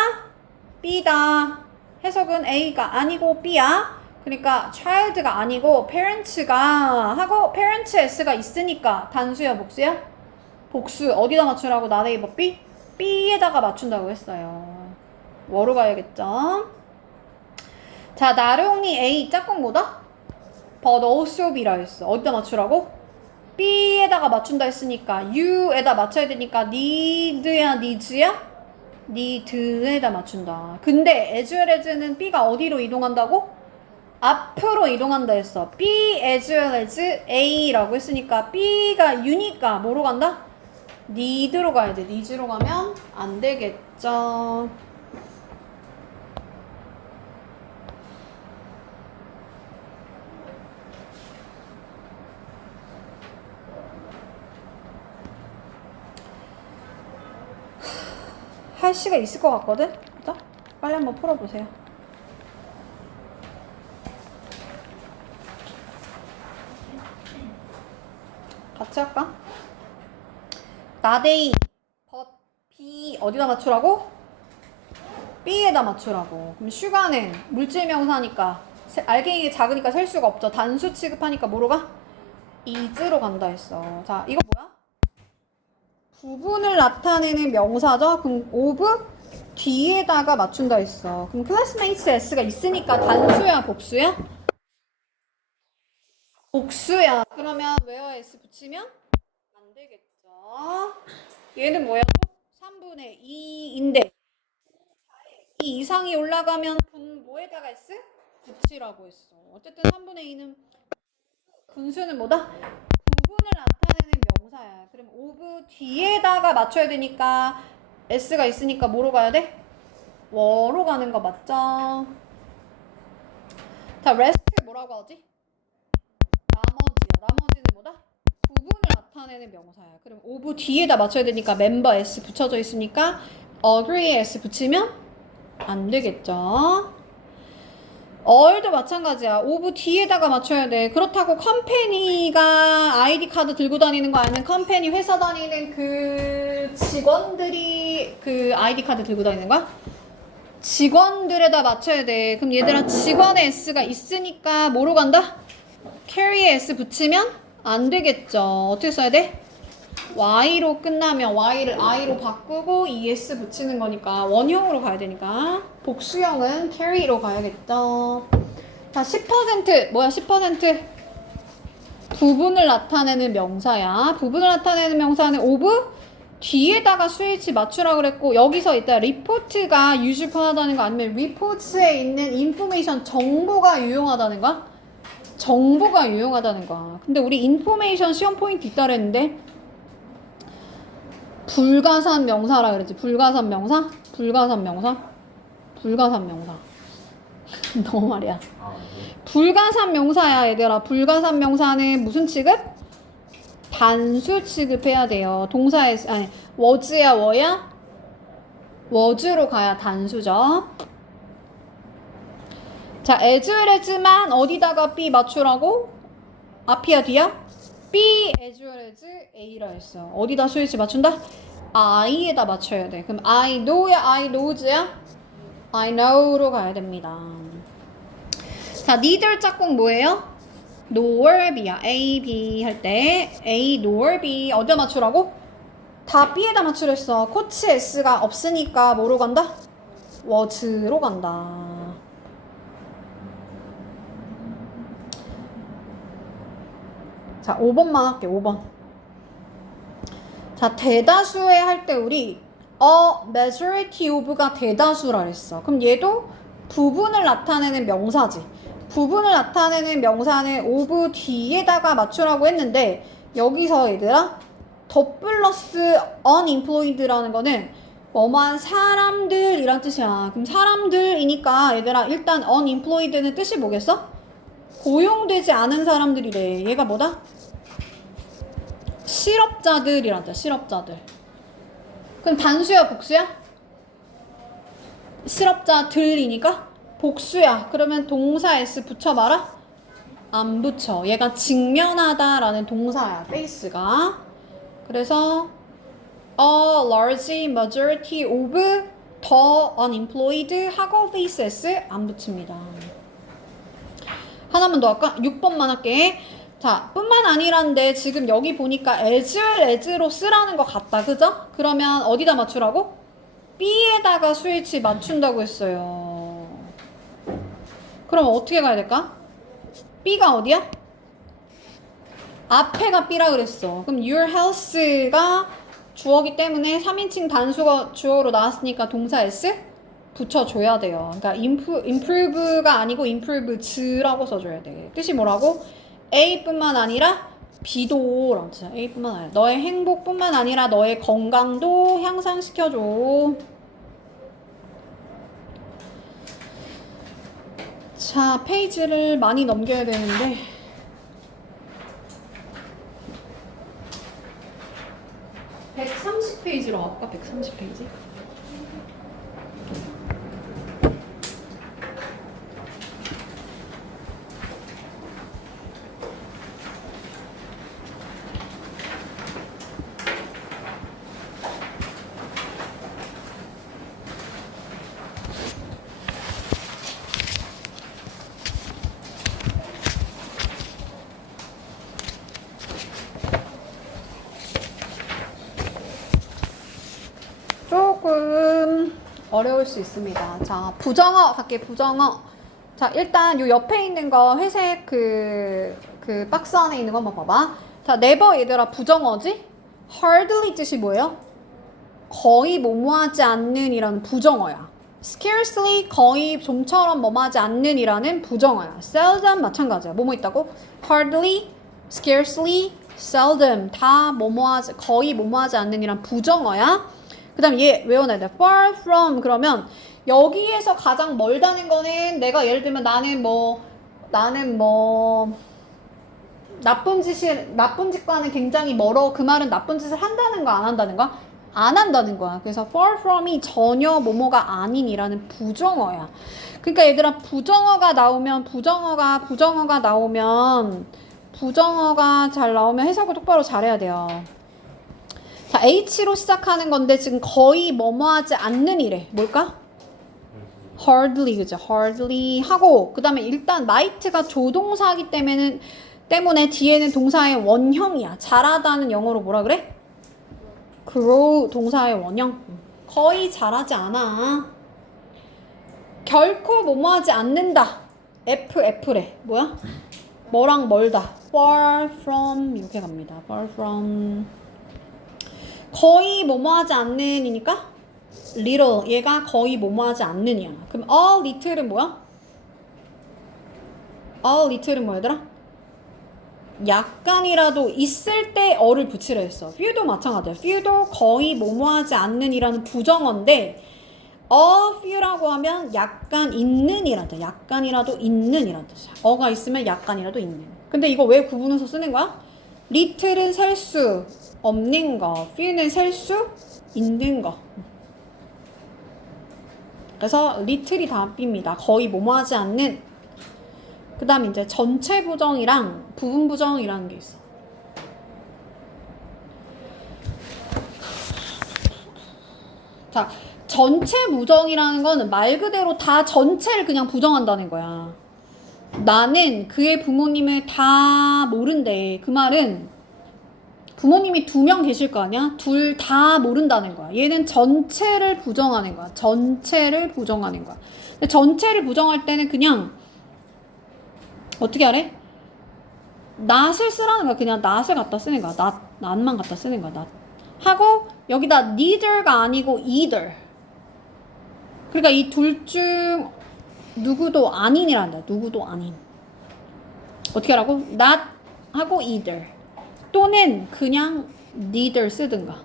B다. 해석은 A가 아니고 B야. 그러니까 child가 아니고 parents가 하고 parents s가 있으니까 단수야, 복수야? 복수. 어디다 맞추라고? not A but B? B에다가 맞춘다고 했어요. 뭐로 가야겠죠? 자, not only A 짝꿍 뭐다? but also B라 했어. 어디다 맞추라고? B에다가 맞춘다 했으니까 U에다 맞춰야 되니까 need야, needs야? need에다 맞춘다. 근데 as well as는 B가 어디로 이동한다고? 앞으로 이동한다 했어. B as well as A라고 했으니까 B가 U니까 뭐로 간다? need로 가야 돼. needs로 가면 안 되겠죠. 할 시가 있을 것 같거든? 그죠? 빨리 한번 풀어보세요. 같이 할까? not A but B 어디다 맞추라고? B에다 맞추라고. 그럼 슈가는 물질 명사니까 알갱이가 작으니까 셀 수가 없죠. 단수 취급하니까 뭐로 가? is로 간다 했어. 자, 이거 뭐야? 부분을 나타내는 명사죠. 그럼 of 뒤에다가 맞춘다 했어. 그럼 classmates s가 있으니까 단수야, 복수야? 복수야. 그러면 where s 붙이면 안 되겠죠. 얘는 뭐야? 3분의 2인데 이 이상이 올라가면 뭐에다가 s? 붙이라고 했어. 어쨌든 3분의 2는 분수는 뭐다? 부분을 나타내는 명사야. 그럼 of 뒤에다가 맞춰야 되니까 s가 있으니까 뭐로 가야 돼? 워로 가는 거 맞죠? 자, rest 뭐라고 하지? 나머지야. 나머지는 뭐다? 부분을 나타내는 명사야. 그럼 of 뒤에다 맞춰야 되니까 member s 붙여져 있으니까 agree에 s 붙이면 안 되겠죠? all도 마찬가지야. of 뒤에다가 맞춰야 돼. 그렇다고 컴퍼니가 아이디 카드 들고 다니는 거 아니면 컴퍼니 회사 다니는 그 직원들이 그 아이디 카드 들고 다니는 거야? 직원들에다 맞춰야 돼. 그럼 얘들아 직원의 s가 있으니까 뭐로 간다? carry에 s 붙이면 안 되겠죠. 어떻게 써야 돼? y로 끝나면 y를 i로 바꾸고 es 붙이는 거니까 원형으로 가야 되니까 복수형은 carry로 가야겠죠. 자, 10% 뭐야? 10% 부분을 나타내는 명사야. 부분을 나타내는 명사는 of 뒤에다가 스위치 맞추라고 그랬고 여기서 일단 리포트가 유즈폰하다는 거 아니면 리포트에 있는 인포메이션 정보가 유용하다는 거야? 정보가 유용하다는 거야. 근데 우리 인포메이션 시험 포인트 있다 그랬는데 불가산 명사라 그랬지. 불가산 명사? 불가산 명사? 불가산 명사. 너무 말이야. 불가산 명사야 얘들아. 불가산 명사는 무슨 취급? 단수 취급해야 돼요. 동사에 아니 was야 w야? was로 가야 단수죠. 자, as well as만 어디다가 B 맞추라고? 앞이야 뒤야? B as well as A라 했어. 어디다 스위치 맞춘다? I에다 맞춰야 돼. 그럼 I know야 I knows야? I know로 가야 됩니다. 자, neither 짝꿍 뭐예요? nor B야. A, B 할 때 A, nor B 어디다 맞추라고? 다 B에다 맞추랬어. 코치 S가 없으니까 뭐로 간다? was로 간다. 자, 5번만 할게. 5번. 자, 대다수에 할 때 우리 majority of가 대다수라 했어. 그럼 얘도 부분을 나타내는 명사지. 부분을 나타내는 명사는 of 뒤에다가 맞추라고 했는데 여기서 얘들아 더 플러스 unemployed라는 거는 뭐만 사람들이란 뜻이야. 그럼 사람들이니까 얘들아 일단 unemployed는 뜻이 뭐겠어? 고용되지 않은 사람들이래. 얘가 뭐다? 실업자들이란 뜻. 실업자들. 그럼 단수야 복수야? 실업자들이니까 복수야. 그러면 동사 s 붙여봐라? 안 붙여. 얘가 직면하다라는 동사야. face가. 그래서 a large majority of the unemployed 하고 face s 안 붙입니다. 하나만 더 할까? 6번만 할게. 자, 뿐만 아니란데 지금 여기 보니까 as well as로 쓰라는 것 같다. 그죠? 그러면 어디다 맞추라고? B에다가 스위치 맞춘다고 했어요. 그럼 어떻게 가야 될까? B가 어디야? 앞에가 B라 그랬어. 그럼 your health가 주어기 때문에 3인칭 단수가 주어로 나왔으니까 동사 S 붙여줘야 돼요. 그러니까 improve가 아니고 improved라고 써줘야 돼. 뜻이 뭐라고? A뿐만 아니라 B도 라고 뜻이야. A뿐만 아니라 너의 행복뿐만 아니라 너의 건강도 향상시켜줘. 자, 페이지를 많이 넘겨야 되는데 130페이지로 갈까? 130페이지? 어려울 수 있습니다. 자, 부정어 갈게, 부정어. 자, 일단 요 옆에 있는 거 회색 그 박스 안에 있는 거 한번 봐봐. 자, never 얘들아 부정어지? hardly 뜻이 뭐예요? 거의 뭐뭐하지 않는 이라는 부정어야. scarcely 거의 좀처럼 뭐뭐하지 않는 이라는 부정어야. seldom 마찬가지야. 뭐뭐 있다고? hardly, scarcely, seldom 다 뭐뭐하지 거의 뭐뭐하지 않는 이란 부정어야. 그 다음에 얘 외워놔야 돼. far from 그러면 여기에서 가장 멀다는 거는 내가 예를 들면 나는 뭐 나쁜 짓과는 굉장히 멀어. 그 말은 나쁜 짓을 한다는 거 안 한다는 거? 안 한다는 거야. 그래서 far from이 전혀 뭐뭐가 아닌이라는 부정어야. 그러니까 얘들아 부정어가 잘 나오면 해석을 똑바로 잘해야 돼요. 자, H로 시작하는 건데 지금 거의 뭐뭐하지 않는 이래. 뭘까? hardly, 그죠? hardly 하고 그 다음에 일단 might가 조동사이기 때문에 뒤에는 동사의 원형이야. 잘하다는 영어로 뭐라 그래? grow 동사의 원형. 거의 잘하지 않아. 결코 뭐뭐하지 않는다. F래. 뭐야? 뭐랑 멀다. far from 이렇게 갑니다. far from 거의 뭐뭐하지 않는이니까 little 얘가 거의 뭐뭐하지 않는이야. 그럼 a little은 뭐야? a little은 뭐얘들아? 약간이라도 있을 때 어를 붙이려 했어. few도 마찬가지야. few도 거의 뭐뭐하지 않는이라는 부정어인데 a few라고 하면 약간 있는이라는 약간이라도 있는이라는 뜻이야. 어가 있으면 약간이라도 있는. 근데 이거 왜 구분해서 쓰는 거야? little은 셀 수 없는 거, few는 셀 수 있는 거. 그래서 little이 답입니다. 거의 뭐뭐하지 않는. 그 다음에 이제 전체 부정이랑 부분 부정이라는 게 있어. 자, 전체 부정이라는 거는 말 그대로 다 전체를 그냥 부정한다는 거야. 나는 그의 부모님을 다 모른대. 그 말은 부모님이 2명 계실 거 아니야? 둘 다 모른다는 거야. 얘는 전체를 부정하는 거야. 전체를 부정하는 거야. 근데 전체를 부정할 때는 그냥 어떻게 하래? not을 쓰라는 거야. 그냥 not을 갖다 쓰는 거야. not만 갖다 쓰는 거야. not. 하고 여기다 neither가 아니고 either. 그러니까 이 둘 중 누구도 아닌이란다. 누구도 아닌. 어떻게 하라고? not 하고 either. 또는 그냥 neither 쓰든가.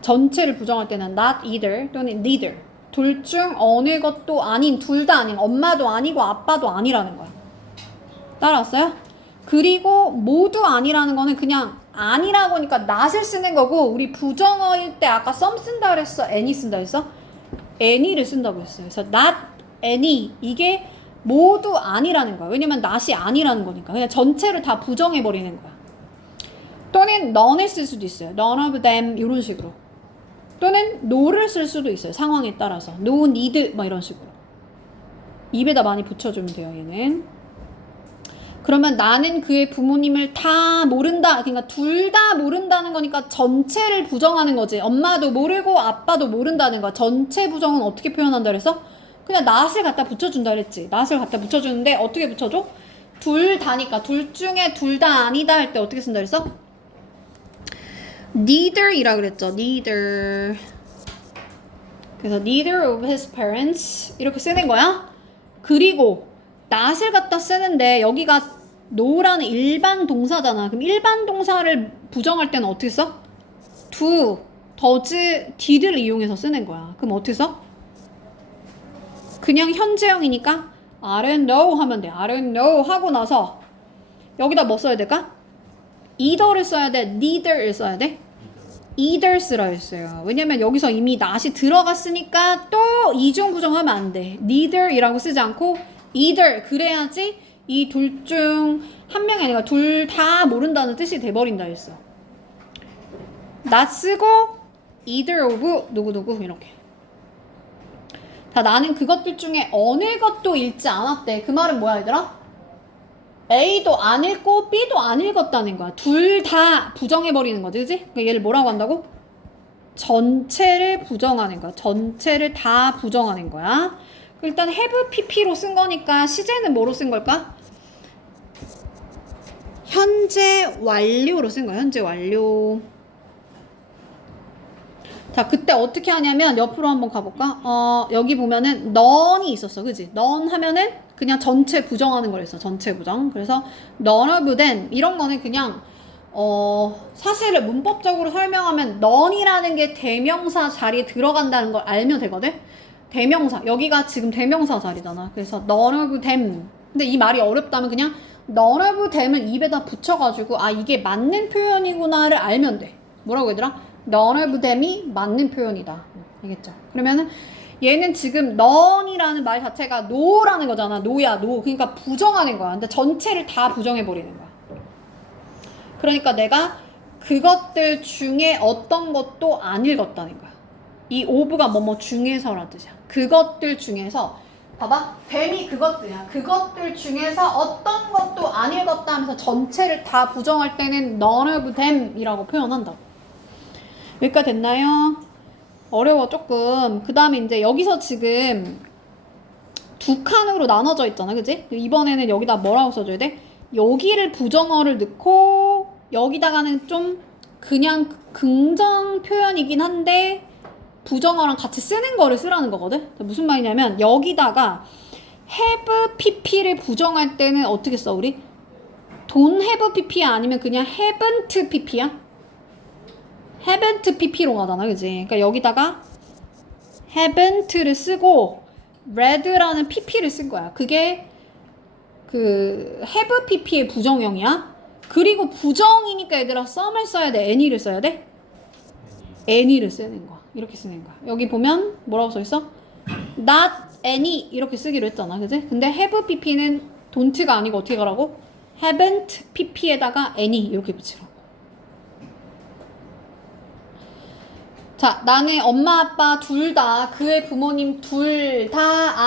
전체를 부정할 때는 not either 또는 neither. 둘 중 어느 것도 아닌, 둘 다 아닌, 엄마도 아니고 아빠도 아니라는 거야. 따라왔어요? 그리고 모두 아니라는 거는 그냥 아니라고 하니까 not을 쓰는 거고, 우리 부정어일 때 아까 some 쓴다 그랬어? any 쓴다 그랬어? any를 쓴다고 했어요. 그래서 not any 이게 모두 아니라는 거야. 왜냐면 not이 아니라는 거니까. 그냥 전체를 다 부정해버리는 거야. 또는 none을 쓸 수도 있어요. none of them 이런 식으로. 또는 no를 쓸 수도 있어요. 상황에 따라서. no need 뭐 이런 식으로. 입에다 많이 붙여주면 돼요. 얘는. 그러면 나는 그의 부모님을 다 모른다. 그러니까 둘 다 모른다는 거니까 전체를 부정하는 거지. 엄마도 모르고 아빠도 모른다는 거야. 전체 부정은 어떻게 표현한다 그래서? 그냥 not을 갖다 붙여준다 그랬지. not을 갖다 붙여주는데 어떻게 붙여줘? 둘 다니까. 둘 중에 둘 다 아니다 할 때 어떻게 쓴다 그랬어? neither이라 그랬죠. neither. 그래서 neither of his parents 이렇게 쓰는 거야. 그리고 not을 갖다 쓰는데 여기가 no라는 일반 동사잖아. 그럼 일반 동사를 부정할 때는 어떻게 써? do, does, did를 이용해서 쓰는 거야. 그럼 어떻게 써? 그냥 현재형이니까 I don't know 하면 돼. I don't know 하고 나서 여기다 뭐 써야 될까? either를 써야 돼? neither를 써야 돼? either 쓰라 했어요. 왜냐면 여기서 이미 not이 들어갔으니까 또 이중 부정하면 안 돼. neither이라고 쓰지 않고 either 그래야지 이 둘 중 한 명이 아니라 둘 다 모른다는 뜻이 돼버린다 했어. not 쓰고 either of 누구누구 이렇게. 자, 나는 그것들 중에 어느 것도 읽지 않았대. 그 말은 뭐야 얘들아? A도 안 읽고 B도 안 읽었다는 거야. 둘 다 부정해버리는 거지, 그치? 그러니까 얘를 뭐라고 한다고? 전체를 부정하는 거야. 전체를 다 부정하는 거야. 일단 have pp로 쓴 거니까 시제는 뭐로 쓴 걸까? 현재 완료로 쓴 거야. 현재 완료. 자, 그때 어떻게 하냐면 옆으로 한번 가볼까? 여기 보면은 none이 있었어. 그지? none 하면은 그냥 전체 부정하는 걸 했어. 전체 부정. 그래서 none of them 이런 거는 그냥 사실을 문법적으로 설명하면 none이라는 게 대명사 자리에 들어간다는 걸 알면 되거든? 대명사. 여기가 지금 대명사 자리잖아. 그래서 none of them. 근데 이 말이 어렵다면 그냥 none of them을 입에다 붙여가지고 아 이게 맞는 표현이구나를 알면 돼. 뭐라고 얘들아? none of them이 맞는 표현이다. 알겠죠? 그러면은 얘는 지금 none이라는 말 자체가 no라는 거잖아. no야, no. 그러니까 부정하는 거야. 근데 전체를 다 부정해버리는 거야. 그러니까 내가 그것들 중에 어떤 것도 안 읽었다는 거야. 이 of가 뭐뭐 중에서라는 뜻이야. 그것들 중에서 봐봐. them이 그것들이야. 그것들 중에서 어떤 것도 안 읽었다 하면서 전체를 다 부정할 때는 none of them이라고 표현한다고. 여기까지 됐나요? 어려워 조금. 그 다음에 이제 여기서 지금 두 칸으로 나눠져 있잖아. 그지? 이번에는 여기다 뭐라고 써줘야 돼? 여기를 부정어를 넣고 여기다가는 좀 그냥 긍정 표현이긴 한데 부정어랑 같이 쓰는 거를 쓰라는 거거든? 무슨 말이냐면 여기다가 have pp를 부정할 때는 어떻게 써 우리? don't have pp야 아니면 그냥 haven't pp야? haven't pp로 가잖아. 그지? 그러니까 여기다가 haven't를 쓰고 read라는 pp를 쓴 거야. 그게 그 have pp의 부정형이야. 그리고 부정이니까 얘들아 some을 써야 돼? any를 써야 돼? any를 쓰는 거야. 이렇게 쓰는 거야. 여기 보면 뭐라고 써있어? not any 이렇게 쓰기로 했잖아. 그지? 근데 have pp는 don't가 아니고 어떻게 가라고? haven't pp에다가 any 이렇게 붙이라고. 자, 나는 엄마 아빠 둘 다 그의 부모님 둘 다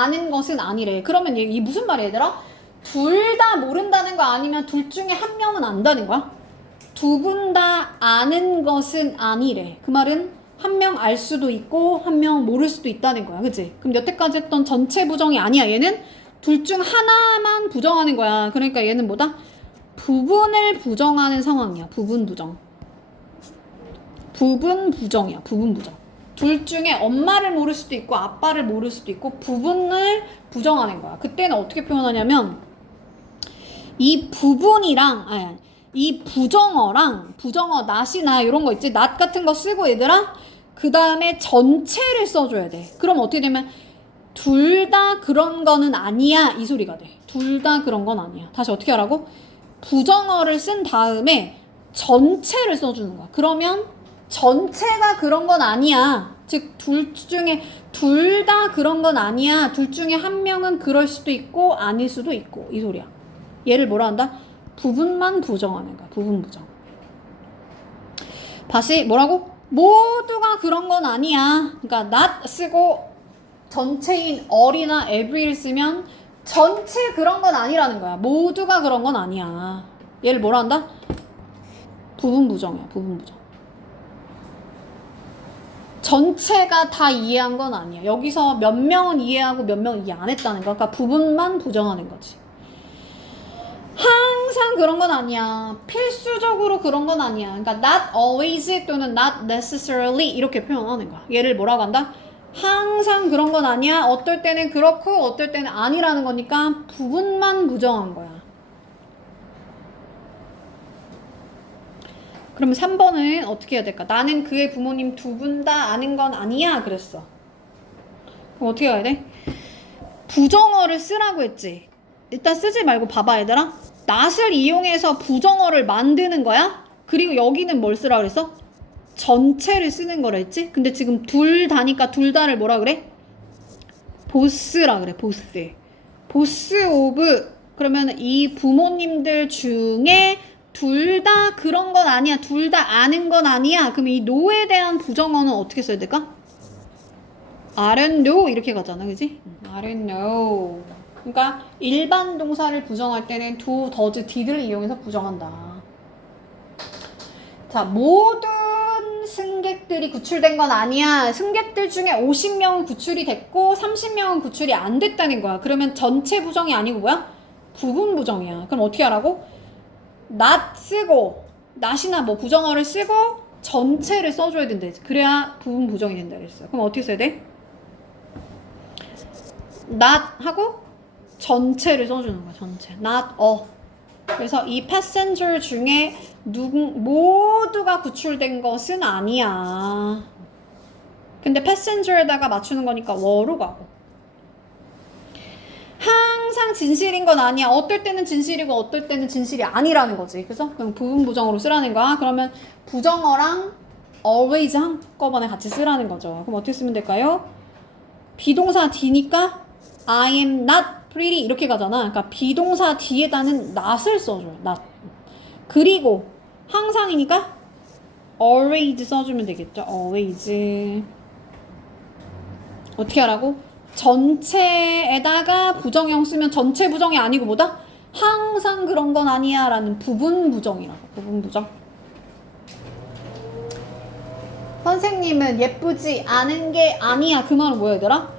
아는 것은 아니래. 그러면 이 무슨 말이야 얘들아? 둘 다 모른다는 거 아니면 둘 중에 한 명은 안다는 거야? 두 분 다 아는 것은 아니래. 그 말은 한 명 알 수도 있고 한 명 모를 수도 있다는 거야. 그치? 그럼 여태까지 했던 전체 부정이 아니야. 얘는 둘 중 하나만 부정하는 거야. 그러니까 얘는 뭐다? 부분을 부정하는 상황이야. 부분 부정. 부분 부정이야. 부분 부정. 둘 중에 엄마를 모를 수도 있고 아빠를 모를 수도 있고 부분을 부정하는 거야. 그때는 어떻게 표현하냐면 이 부분이랑 이 부정어랑 부정어 not이나 이런 거 있지. not 같은 거 쓰고 얘들아 그 다음에 전체를 써줘야 돼. 그럼 어떻게 되면 둘 다 그런 거는 아니야 이 소리가 돼. 둘 다 그런 건 아니야. 다시 어떻게 하라고? 부정어를 쓴 다음에 전체를 써주는 거야. 그러면 전체가 그런 건 아니야. 즉 둘 중에 둘 다 그런 건 아니야. 둘 중에 한 명은 그럴 수도 있고 아닐 수도 있고 이 소리야. 얘를 뭐라 한다? 부분만 부정하는 거야. 부분 부정. 다시 뭐라고? 모두가 그런 건 아니야. 그러니까 not 쓰고 전체인 all이나 every를 쓰면 전체 그런 건 아니라는 거야. 모두가 그런 건 아니야. 얘를 뭐라 한다? 부분 부정이야. 부분 부정. 전체가 다 이해한 건 아니야. 여기서 몇 명은 이해하고 몇 명은 이해 안 했다는 거. 그러니까 부분만 부정하는 거지. 항상 그런 건 아니야. 필수적으로 그런 건 아니야. 그러니까 not always 또는 not necessarily 이렇게 표현하는 거야. 얘를 뭐라고 한다? 항상 그런 건 아니야. 어떨 때는 그렇고 어떨 때는 아니라는 거니까 부분만 부정한 거야. 그러면 3번은 어떻게 해야 될까? 나는 그의 부모님 두 분 다 아는 건 아니야 그랬어. 그럼 어떻게 해야 돼? 부정어를 쓰라고 했지. 일단 쓰지 말고 봐봐 얘들아. not을 이용해서 부정어를 만드는 거야. 그리고 여기는 뭘 쓰라 그랬어? 전체를 쓰는 거라 했지. 근데 지금 둘 다니까 둘 다를 뭐라 그래? 보스라 그래. 보스. 보스 오브. 그러면 이 부모님들 중에 둘 다 그런 건 아니야. 둘 다 아는 건 아니야. 그럼 이 no에 대한 부정어는 어떻게 써야 될까? I don't know 이렇게 가잖아. 그지? I don't know. 그러니까 일반 동사를 부정할 때는 do, does, did를 이용해서 부정한다. 자, 모든 승객들 승객들이 구출된 건 아니야. 승객들 중에 50명은 구출이 됐고 30명은 구출이 안 됐다는 거야. 그러면 전체 부정이 아니고 뭐야? 부분 부정이야. 그럼 어떻게 하라고? not 쓰고 not이나 뭐 부정어를 쓰고 전체를 써줘야 된다. 그래야 부분 부정이 된다 그랬어. 그럼 어떻게 써야 돼? not 하고 전체를 써주는 거야. 전체. not a. 그래서 이 passenger 중에 모두가 구출된 것은 아니야. 근데 passenger에다가 맞추는 거니까 were 가고. 항상 진실인 건 아니야. 어떨 때는 진실이고 어떨 때는 진실이 아니라는 거지. 그래서 그럼 부분 부정으로 쓰라는 거야. 그러면 부정어랑 always 한꺼번에 같이 쓰라는 거죠. 그럼 어떻게 쓰면 될까요? 비동사 D니까 I am not pretty 이렇게 가잖아. 그러니까 비동사 뒤에다는 not을 써줘요. not. 그리고 항상이니까 always 써주면 되겠죠. always. 어떻게 하라고? 전체에다가 부정형 쓰면 전체 부정이 아니고 뭐다? 항상 그런 건 아니야 라는 부분 부정이라고. 부분 부정. 선생님은 예쁘지 않은 게 아니야. 그 말은 뭐야 얘들아?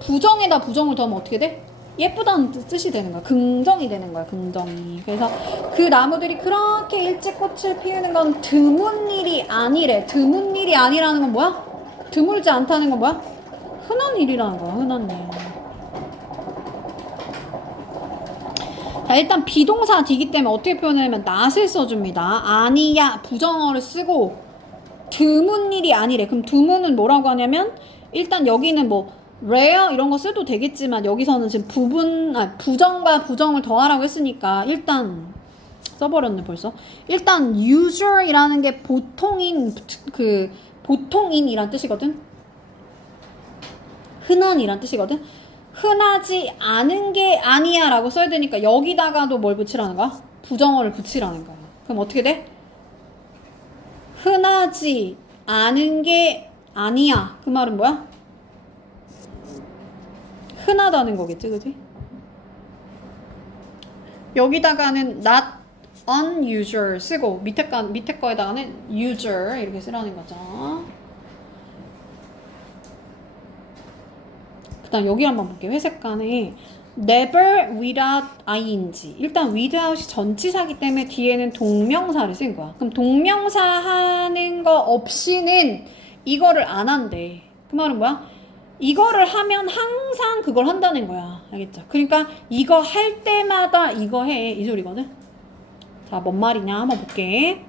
부정에다 부정을 더하면 어떻게 돼? 예쁘다는 뜻이 되는 거야. 긍정이 되는 거야. 긍정이. 그래서 그 나무들이 그렇게 일찍 꽃을 피우는 건 드문 일이 아니래. 드문 일이 아니라는 건 뭐야? 드물지 않다는 건 뭐야? 흔한 일이라는 거야. 흔한 일. 자, 일단 비동사 D이기 때문에 어떻게 표현하냐면 not을 써줍니다. 아니야 부정어를 쓰고 드문 일이 아니래. 그럼 드문은 뭐라고 하냐면 일단 여기는 뭐 rare 이런 거 써도 되겠지만 여기서는 지금 부정과 부정을 더하라고 했으니까 일단 써버렸네 벌써. 일단 usual이라는 게 보통인이란 뜻이거든. 흔한이란 뜻이거든. 흔하지 않은 게 아니야 라고 써야 되니까 여기다가도 뭘 붙이라는 거야? 부정어를 붙이라는 거야. 그럼 어떻게 돼? 흔하지 않은 게 아니야. 그 말은 뭐야? 흔하다는 거겠지, 그지? 여기다가는 not unusual 쓰고 밑에 거에다가는 usual 이렇게 쓰라는 거죠. 그다음 여기 한번 볼게요. 회색간에 never without ing. 일단 without이 전치사기 때문에 뒤에는 동명사를 쓴 거야. 그럼 동명사 하는 거 없이는 이거를 안 한대. 그 말은 뭐야? 이거를 하면 항상 그걸 한다는 거야. 알겠죠? 그러니까 이거 할 때마다 이거 해. 이 소리거든. 자, 뭔 말이냐 한번 볼게.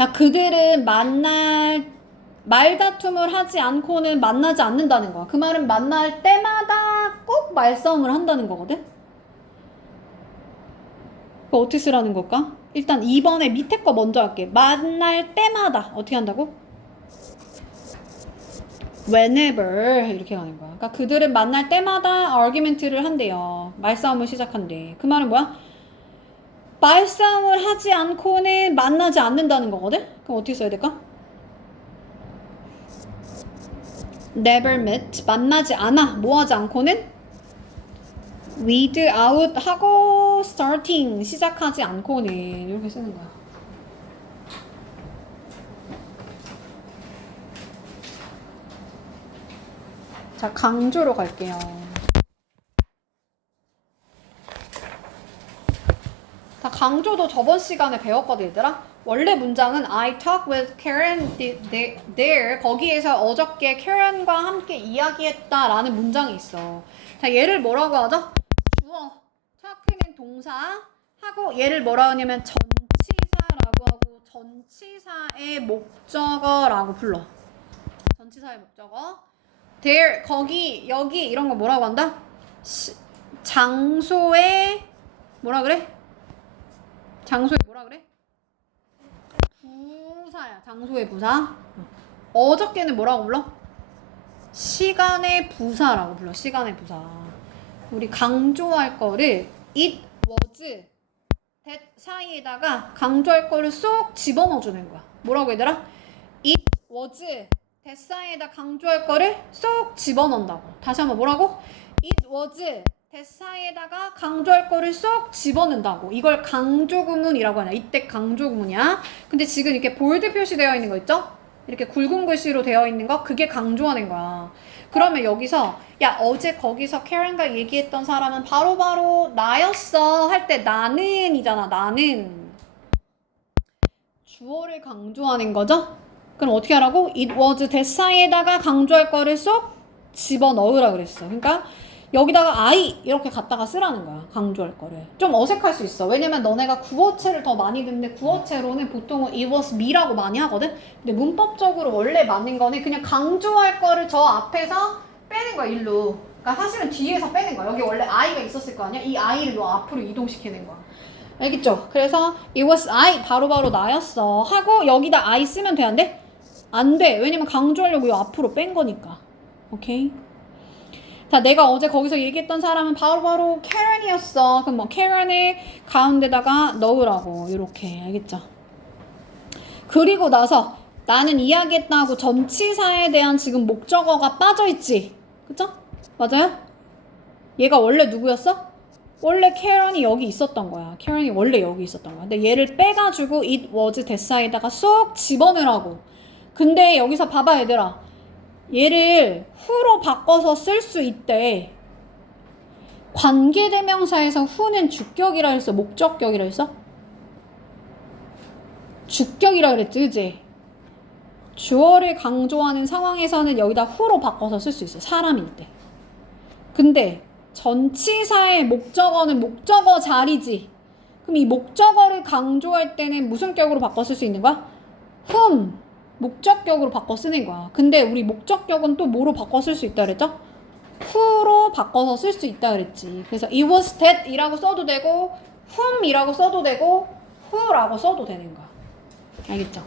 야, 그들은 말다툼을 하지 않고는 만나지 않는다는 거야. 그 말은 만날 때마다 꼭 말싸움을 한다는 거거든. 그거 어떻게 쓰라는 걸까? 일단 2번에 밑에 거 먼저 할게. 만날 때마다 어떻게 한다고? whenever 이렇게 가는 거야. 그러니까 그들은 만날 때마다 argument를 한대요. 말싸움을 시작한대. 그 말은 뭐야? 말싸움을 하지 않고는 만나지 않는다는 거거든? 그럼 어떻게 써야 될까? never met 만나지 않아. 뭐 하지 않고는? without 하고 starting 시작하지 않고는 이렇게 쓰는 거야. 자, 강조로 갈게요. 자, 강조도 저번 시간에 배웠거든, 얘들아. 원래 문장은 I talked with Karen there. 거기에서 어저께 Karen과 함께 이야기했다라는 문장이 있어. 자, 얘를 뭐라고 하죠? 주어. talk는 동사 하고 얘를 뭐라 하냐면 전치사라고 하고 전치사의 목적어라고 불러. 전치사의 목적어. there, 거기, 여기 이런 거 뭐라고 한다? 장소에 뭐라 그래? 장소에 뭐라 그래? 부사야. 장소의 부사. 어저께는 뭐라고 불러? 시간의 부사라고 불러. 시간의 부사. 우리 강조할 거를 it was that 사이에다가 강조할 거를 쏙 집어넣어주는 거야. 뭐라고 얘들아? it was that 사이에다 강조할 거를 쏙 집어넣는다고. 다시 한번 뭐라고? it was that 사이에다가 강조할 거를 쏙 집어넣는다고. 이걸 강조구문이라고 하냐. 이때 강조구문이야. 근데 지금 이렇게 볼드 표시되어 있는 거 있죠? 이렇게 굵은 글씨로 되어 있는 거 그게 강조하는 거야. 그러면 여기서 야 어제 거기서 캐런과 얘기했던 사람은 바로바로 나였어 할 때 나는이잖아. 나는 주어를 강조하는 거죠. 그럼 어떻게 하라고? It was that 사이에다가 강조할 거를 쏙 집어넣으라 그랬어. 그러니까 여기다가 I 이렇게 갖다가 쓰라는 거야. 강조할 거를. 좀 어색할 수 있어. 왜냐면 너네가 구어체를 더 많이 듣는데 구어체로는 보통은 it was me라고 많이 하거든. 근데 문법적으로 원래 맞는 거는 그냥 강조할 거를 저 앞에서 빼는 거야. 일로. 그러니까 사실은 뒤에서 빼는 거야. 여기 원래 I가 있었을 거 아니야. 이 I를 너 앞으로 이동시키는 거야. 알겠죠? 그래서 it was I 바로바로 나였어 하고 여기다 I 쓰면 돼. 안 돼? 안 돼. 왜냐면 강조하려고 이 앞으로 뺀 거니까. 오케이? 자, 내가 어제 거기서 얘기했던 사람은 바로바로 캐런이었어. 그럼 뭐 캐런을 가운데다가 넣으라고. 이렇게. 알겠죠? 그리고 나서 나는 이야기했다고 전치사에 대한 지금 목적어가 빠져있지. 그쵸? 맞아요? 얘가 원래 누구였어? 원래 캐런이 여기 있었던 거야. 캐런이 원래 여기 있었던 거야. 근데 얘를 빼가지고 it was that사이다가 쏙 집어넣으라고. 근데 여기서 봐봐 얘들아. 얘를 who로 바꿔서 쓸 수 있대. 관계대명사에서 who는 주격이라 했어? 목적격이라 했어? 주격이라 그랬지, 그치? 주어를 강조하는 상황에서는 여기다 who로 바꿔서 쓸 수 있어. 사람일 때. 근데 전치사의 목적어는 목적어 자리지. 그럼 이 목적어를 강조할 때는 무슨 격으로 바꿔 쓸 수 있는 거야? whom. 목적격으로 바꿔 쓰는 거야. 근데 우리 목적격은 또 뭐로 바꿔 쓸 수 있다 그랬죠? who로 바꿔서 쓸 수 있다 그랬지. 그래서 it was that 이라고 써도 되고 whom 이라고 써도 되고 who라고 써도 되는 거야. 알겠죠?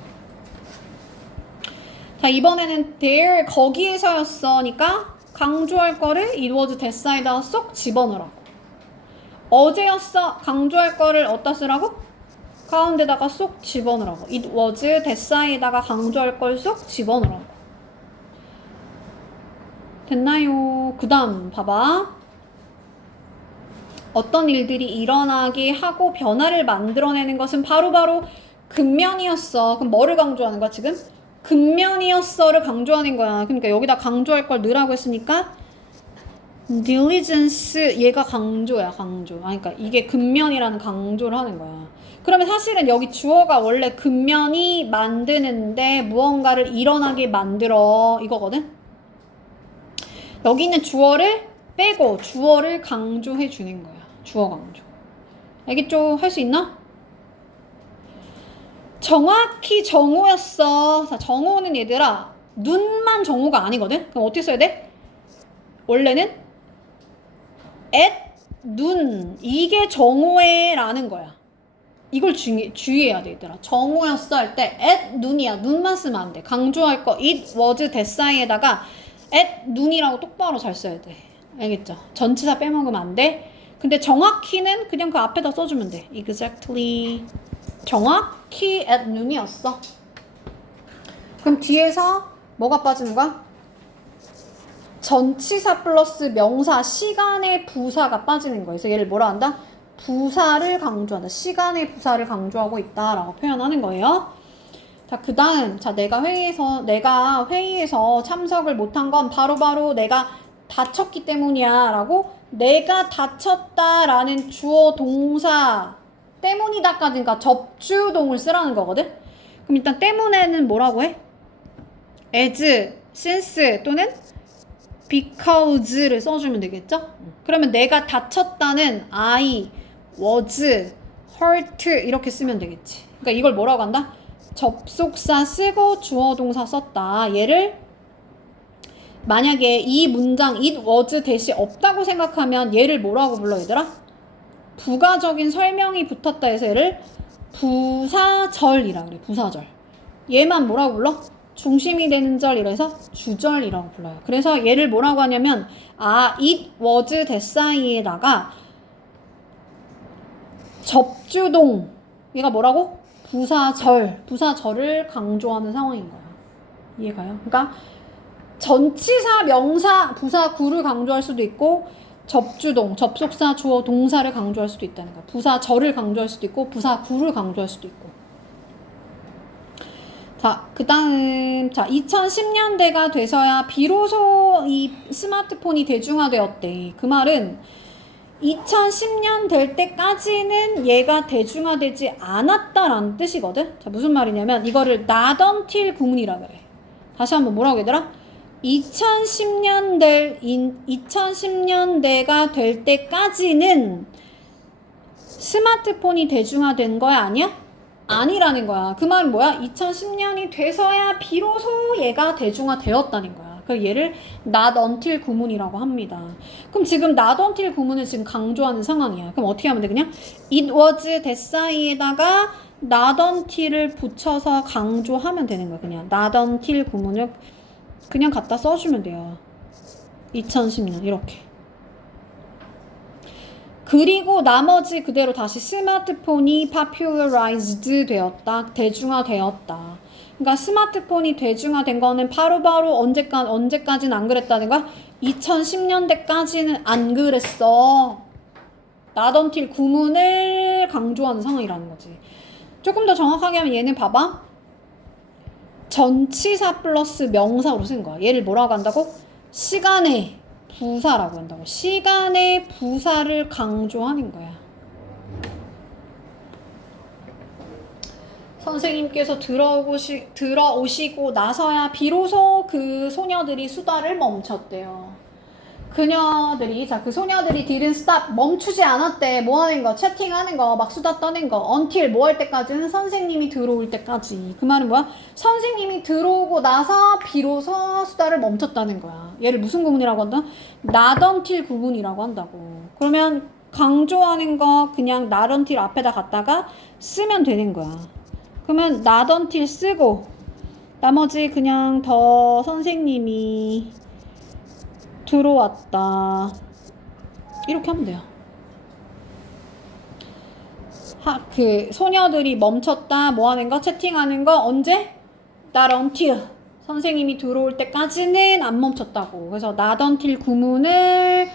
자, 이번에는 there 거기에서였어니까 강조할 거를 it was that 사이다가 쏙 집어넣으라고. 어제였어 강조할 거를 어디다 쓰라고? 가운데다가 쏙 집어넣으라고. It was that 사이에다가 강조할 걸 쏙 집어넣으라고. 됐나요? 그 다음 봐봐. 어떤 일들이 일어나게 하고 변화를 만들어내는 것은 바로바로 근면이었어. 그럼 뭐를 강조하는 거야 지금? 근면이었어를 강조하는 거야. 그러니까 여기다 강조할 걸 넣으라고 했으니까 diligence 얘가 강조야. 강조. 그러니까 이게 근면이라는 강조를 하는 거야. 그러면 사실은 여기 주어가 원래 근면이 만드는데 무언가를 일어나게 만들어 이거거든. 여기 있는 주어를 빼고 주어를 강조해 주는 거야. 주어 강조. 알겠죠? 할 수 있나? 정확히 정오였어. 자, 정오는 얘들아 눈만 정오가 아니거든. 그럼 어떻게 써야 돼? 원래는 at 눈 이게 정오에 라는 거야. 이걸 주의해야 돼 얘들아. 정오였어 할 때 at 눈이야. 눈만 쓰면 안 돼. 강조할 거 it was that 사이에다가 at 눈이라고 똑바로 잘 써야 돼. 알겠죠? 전치사 빼먹으면 안 돼. 근데 정확히는 그냥 그 앞에다 써주면 돼. exactly 정확히 at 눈이었어. 그럼 뒤에서 뭐가 빠지는 거야? 전치사 플러스 명사 시간의 부사가 빠지는 거예요. 그래서 얘를 뭐라 한다? 부사를 강조한다. 시간의 부사를 강조하고 있다라고 표현하는 거예요. 자, 그 다음, 자, 내가 회의에서 참석을 못한 건 바로바로 내가 다쳤기 때문이야. 라고, 내가 다쳤다라는 주어 동사 때문이다까지, 그러니까 접주동을 쓰라는 거거든? 그럼 일단 때문에는 뭐라고 해? as, since 또는 because를 써주면 되겠죠? 그러면 내가 다쳤다는 I was hurt 이렇게 쓰면 되겠지. 그러니까 이걸 뭐라고 한다? 접속사 쓰고 주어 동사 썼다. 얘를 만약에 이 문장 it was that이 없다고 생각하면 얘를 뭐라고 불러 얘들아? 부가적인 설명이 붙었다 해서 얘를 부사절이라 그래. 부사절. 얘만 뭐라고 불러? 중심이 되는 절이라서 주절이라고 불러요. 그래서 얘를 뭐라고 하냐면 it was that 사이에다가 접주동 얘가 뭐라고? 부사절을 강조하는 상황인 거야. 이해가요? 그러니까 전치사, 명사, 부사, 구를 강조할 수도 있고 접주동, 접속사, 주어, 동사를 강조할 수도 있다는 거야. 부사절을 강조할 수도 있고 부사, 구를 강조할 수도 있고. 자, 그 다음, 자, 2010년대가 돼서야 비로소 이 스마트폰이 대중화되었대. 그 말은 2010년 될 때까지는 얘가 대중화되지 않았다라는 뜻이거든? 자, 무슨 말이냐면 이거를 not until 구문이라 그래. 다시 한번 뭐라고 얘들아? 2010년대가 될 때까지는 스마트폰이 대중화된 거야? 아니야? 아니라는 거야. 그 말은 뭐야? 2010년이 돼서야 비로소 얘가 대중화되었다는 거야. 그 얘를 not until 구문이라고 합니다. 그럼 지금 not until 구문을 지금 강조하는 상황이야. 그럼 어떻게 하면 돼? 그냥 it was that 사이에다가 not until을 붙여서 강조하면 되는 거야. 그냥 not until 구문을 그냥 갖다 써주면 돼요. 2010년 이렇게. 그리고 나머지 그대로 다시 스마트폰이 popularized 되었다. 대중화되었다. 그러니까 스마트폰이 대중화된 거는 바로바로 언제까지는 안 그랬다는 거야? 2010년대까지는 안 그랬어. not until 구문을 강조하는 상황이라는 거지. 조금 더 정확하게 하면 얘는 봐봐. 전치사 플러스 명사로 쓴 거야. 얘를 뭐라고 한다고? 시간의 부사라고 한다고. 시간의 부사를 강조하는 거야. 선생님께서 들어오시고 나서야 비로소 그 소녀들이 수다를 멈췄대요. 그녀들이, 자, 그 소녀들이 didn't stop, 멈추지 않았대. 뭐 하는 거? 채팅하는 거, 막 수다 떠는 거. until 뭐 할 때까지는? 선생님이 들어올 때까지. 그 말은 뭐야? 선생님이 들어오고 나서 비로소 수다를 멈췄다는 거야. 얘를 무슨 구문이라고 한다? not until 구문이라고 한다고. 그러면 강조하는 거 그냥 not until 앞에다 갖다가 쓰면 되는 거야. 그러면 not until 쓰고 나머지 그냥 더 선생님이 들어왔다 이렇게 하면 돼요. 그 소녀들이 멈췄다 뭐 하는 거? 채팅하는 거 언제? not until 선생님이 들어올 때까지는 안 멈췄다고. 그래서 not until 구문을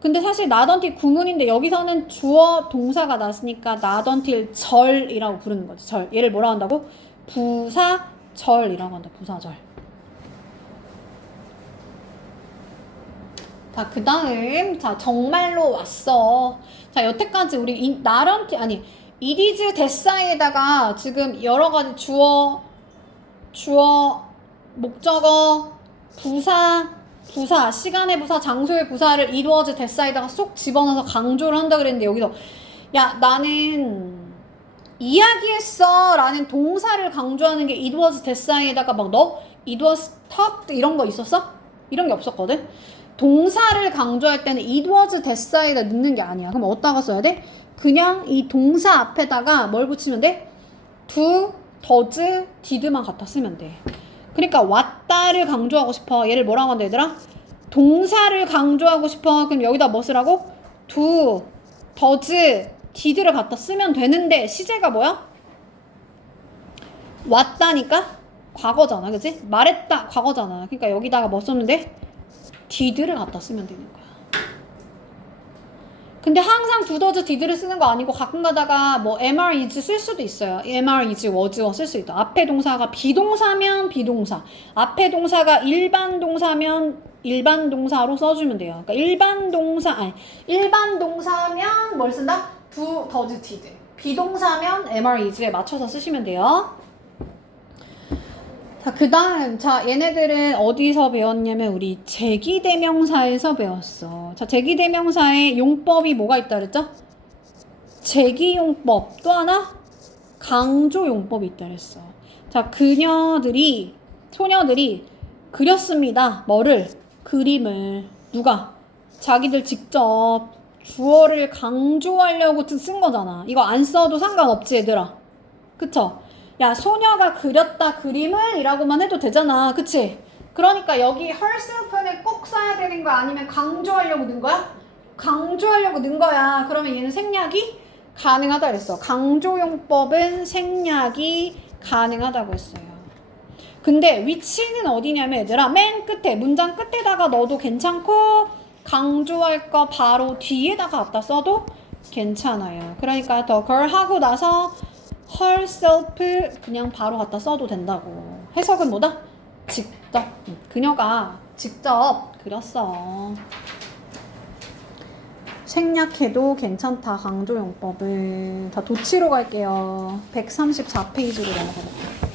근데 사실 not until 구문인데 여기서는 주어 동사가 났으니까 not until 절이라고 부르는 거지. 절. 얘를 뭐라고 한다고? 부사절이라고 한다. 부사절. 자, 그 다음, 자, 정말로 왔어. 자, 여태까지 우리 it is that사이에다가 지금 여러 가지 주어, 목적어, 부사, 시간의 부사, 장소의 부사를 it was that사이에다가 쏙 집어넣어서 강조를 한다 그랬는데 여기서 야, 나는 이야기했어 라는 동사를 강조하는 게 it was that사이에다가 막 너 it was talked 이런 거 있었어? 이런 게 없었거든? 동사를 강조할 때는 it was that사이에다 넣는 게 아니야. 그럼 어디다가 써야 돼? 그냥 이 동사 앞에다가 뭘 붙이면 돼? do, does, did만 갖다 쓰면 돼. 그러니까 왔다를 강조하고 싶어. 얘를 뭐라고 한다 얘들아? 동사를 강조하고 싶어. 그럼 여기다 뭐 쓰라고? do, does, did를 갖다 쓰면 되는데 시제가 뭐야? 왔다니까? 과거잖아. 그치? 말했다. 과거잖아. 그러니까 여기다가 뭐 썼는데? did를 갖다 쓰면 되는 거야. 근데 항상 do, does, did를 쓰는 거 아니고 가끔 가다가 뭐 am, are, is 쓸 수도 있어요. am, are, is, was 쓸 수 있다. 앞에 동사가 비동사면 비동사, 앞에 동사가 일반 동사면 일반 동사로 써주면 돼요. 그러니까 일반 동사면 뭘 쓴다? do, does, did. 비동사면 am, are, is에 맞춰서 쓰시면 돼요. 자, 그 다음, 자, 얘네들은 어디서 배웠냐면, 우리 제기대명사에서 배웠어. 자, 제기대명사의 용법이 뭐가 있다 그랬죠? 제기용법. 또 하나? 강조용법이 있다 그랬어. 자, 소녀들이 그렸습니다. 뭐를? 그림을. 누가? 자기들 직접 주어를 강조하려고 쓴 거잖아. 이거 안 써도 상관없지, 얘들아. 그쵸? 야, 소녀가 그렸다 그림을 이라고만 해도 되잖아. 그치? 그러니까 여기 herself는 꼭 써야 되는 거야? 아니면 강조하려고 넣은 거야? 강조하려고 넣은 거야. 그러면 얘는 생략이 가능하다 그랬어. 강조용법은 생략이 가능하다고 했어요. 근데 위치는 어디냐면 얘들아 맨 끝에 문장 끝에다가 넣어도 괜찮고 강조할 거 바로 뒤에다가 갖다 써도 괜찮아요. 그러니까 the girl 하고 나서 herself 그냥 바로 갖다 써도 된다고. 해석은 뭐다? 직접. 그녀가 직접 그렸어. 생략해도 괜찮다. 강조용법을. 자, 도치로 갈게요. 134페이지로 넘어가 볼게요.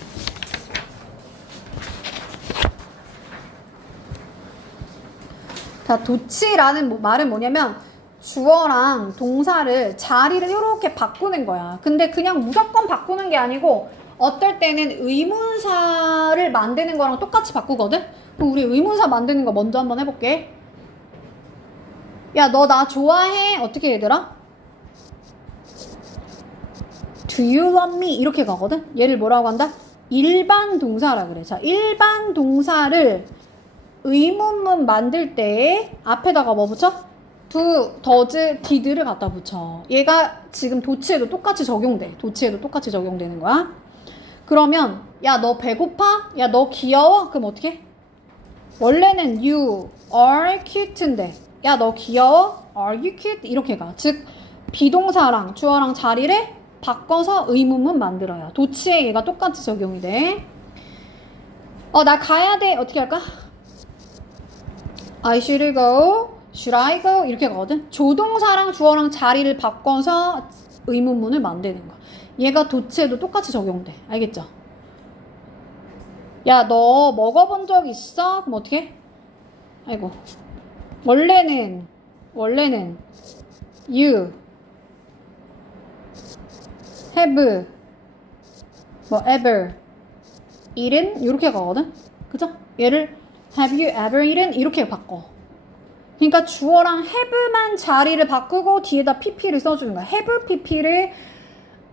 자, 도치라는 말은 뭐냐면 주어랑 동사를 자리를 이렇게 바꾸는 거야. 근데 그냥 무조건 바꾸는 게 아니고 어떨 때는 의문사를 만드는 거랑 똑같이 바꾸거든? 그럼 우리 의문사 만드는 거 먼저 한번 해볼게. 야, 너 나 좋아해? 어떻게 얘들아? Do you love me? 이렇게 가거든? 얘를 뭐라고 한다? 일반 동사라 그래. 자, 일반 동사를 의문문 만들 때 앞에다가 뭐 붙여? do, does, did를 갖다 붙여. 얘가 지금 도치에도 똑같이 적용돼. 도치에도 똑같이 적용되는 거야. 그러면 야, 너 배고파? 야, 너 귀여워? 그럼 어떻게? 원래는 you are cute인데 야, 너 귀여워? Are you cute? 이렇게 가. 즉 비동사랑 주어랑 자리를 바꿔서 의문문 만들어요. 도치에 얘가 똑같이 적용이 돼. 나 가야 돼. 어떻게 할까? I should go. Should I go? 이렇게 가거든. 조동사랑 주어랑 자리를 바꿔서 의문문을 만드는 거야. 얘가 도치에도 똑같이 적용돼. 알겠죠? 야, 너 먹어본 적 있어? 그럼 어떻게 해? 아이고. 원래는 you have ever eaten 이렇게 가거든. 그죠? 얘를 have you ever eaten 이렇게 바꿔. 그러니까 주어랑 have만 자리를 바꾸고 뒤에다 pp를 써주는 거야. have pp를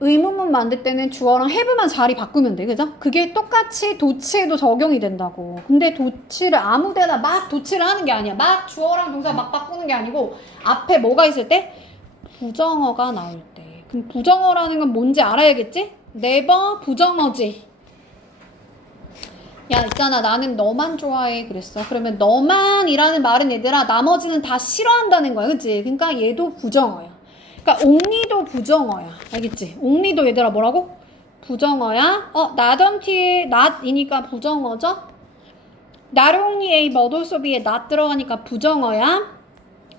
의문문 만들 때는 주어랑 have만 자리 바꾸면 돼. 그죠? 그게 똑같이 도치에도 적용이 된다고. 근데 도치를 아무데나 막 도치를 하는 게 아니야. 막 주어랑 동사 막 바꾸는 게 아니고 앞에 뭐가 있을 때? 부정어가 나올 때. 그럼 부정어라는 건 뭔지 알아야겠지? never 부정어지. 야, 있잖아. 나는 너만 좋아해. 그랬어. 그러면 너만이라는 말은 얘들아 나머지는 다 싫어한다는 거야. 그치? 그러니까 얘도 부정어야. 그러니까 only도 부정어야. 알겠지? only도 얘들아 뭐라고? 부정어야. not until not이니까 부정어죠? not only a but also be에 not 들어가니까 부정어야.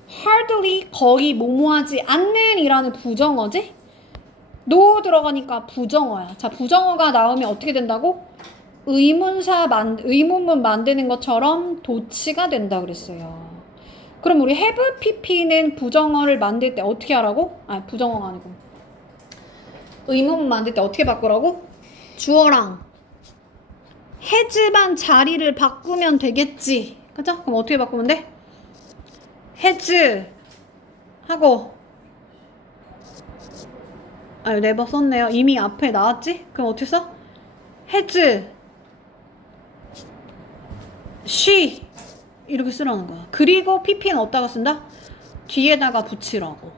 hardly 거의 뭐뭐하지 않는 이라는 부정어지? no 들어가니까 부정어야. 자, 부정어가 나오면 어떻게 된다고? 의문문 만드는 것처럼 도치가 된다 그랬어요. 그럼 우리 have pp는 부정어를 만들 때 어떻게 하라고? 부정어가 아니고 의문문 만들 때 어떻게 바꾸라고? 주어랑 has만 자리를 바꾸면 되겠지. 그죠? 그럼 어떻게 바꾸면 돼? has 하고 never 썼네요. 이미 앞에 나왔지? 그럼 어떻게 써? has she 이렇게 쓰라는 거야. 그리고 pp는 어디다가 쓴다? 뒤에다가 붙이라고.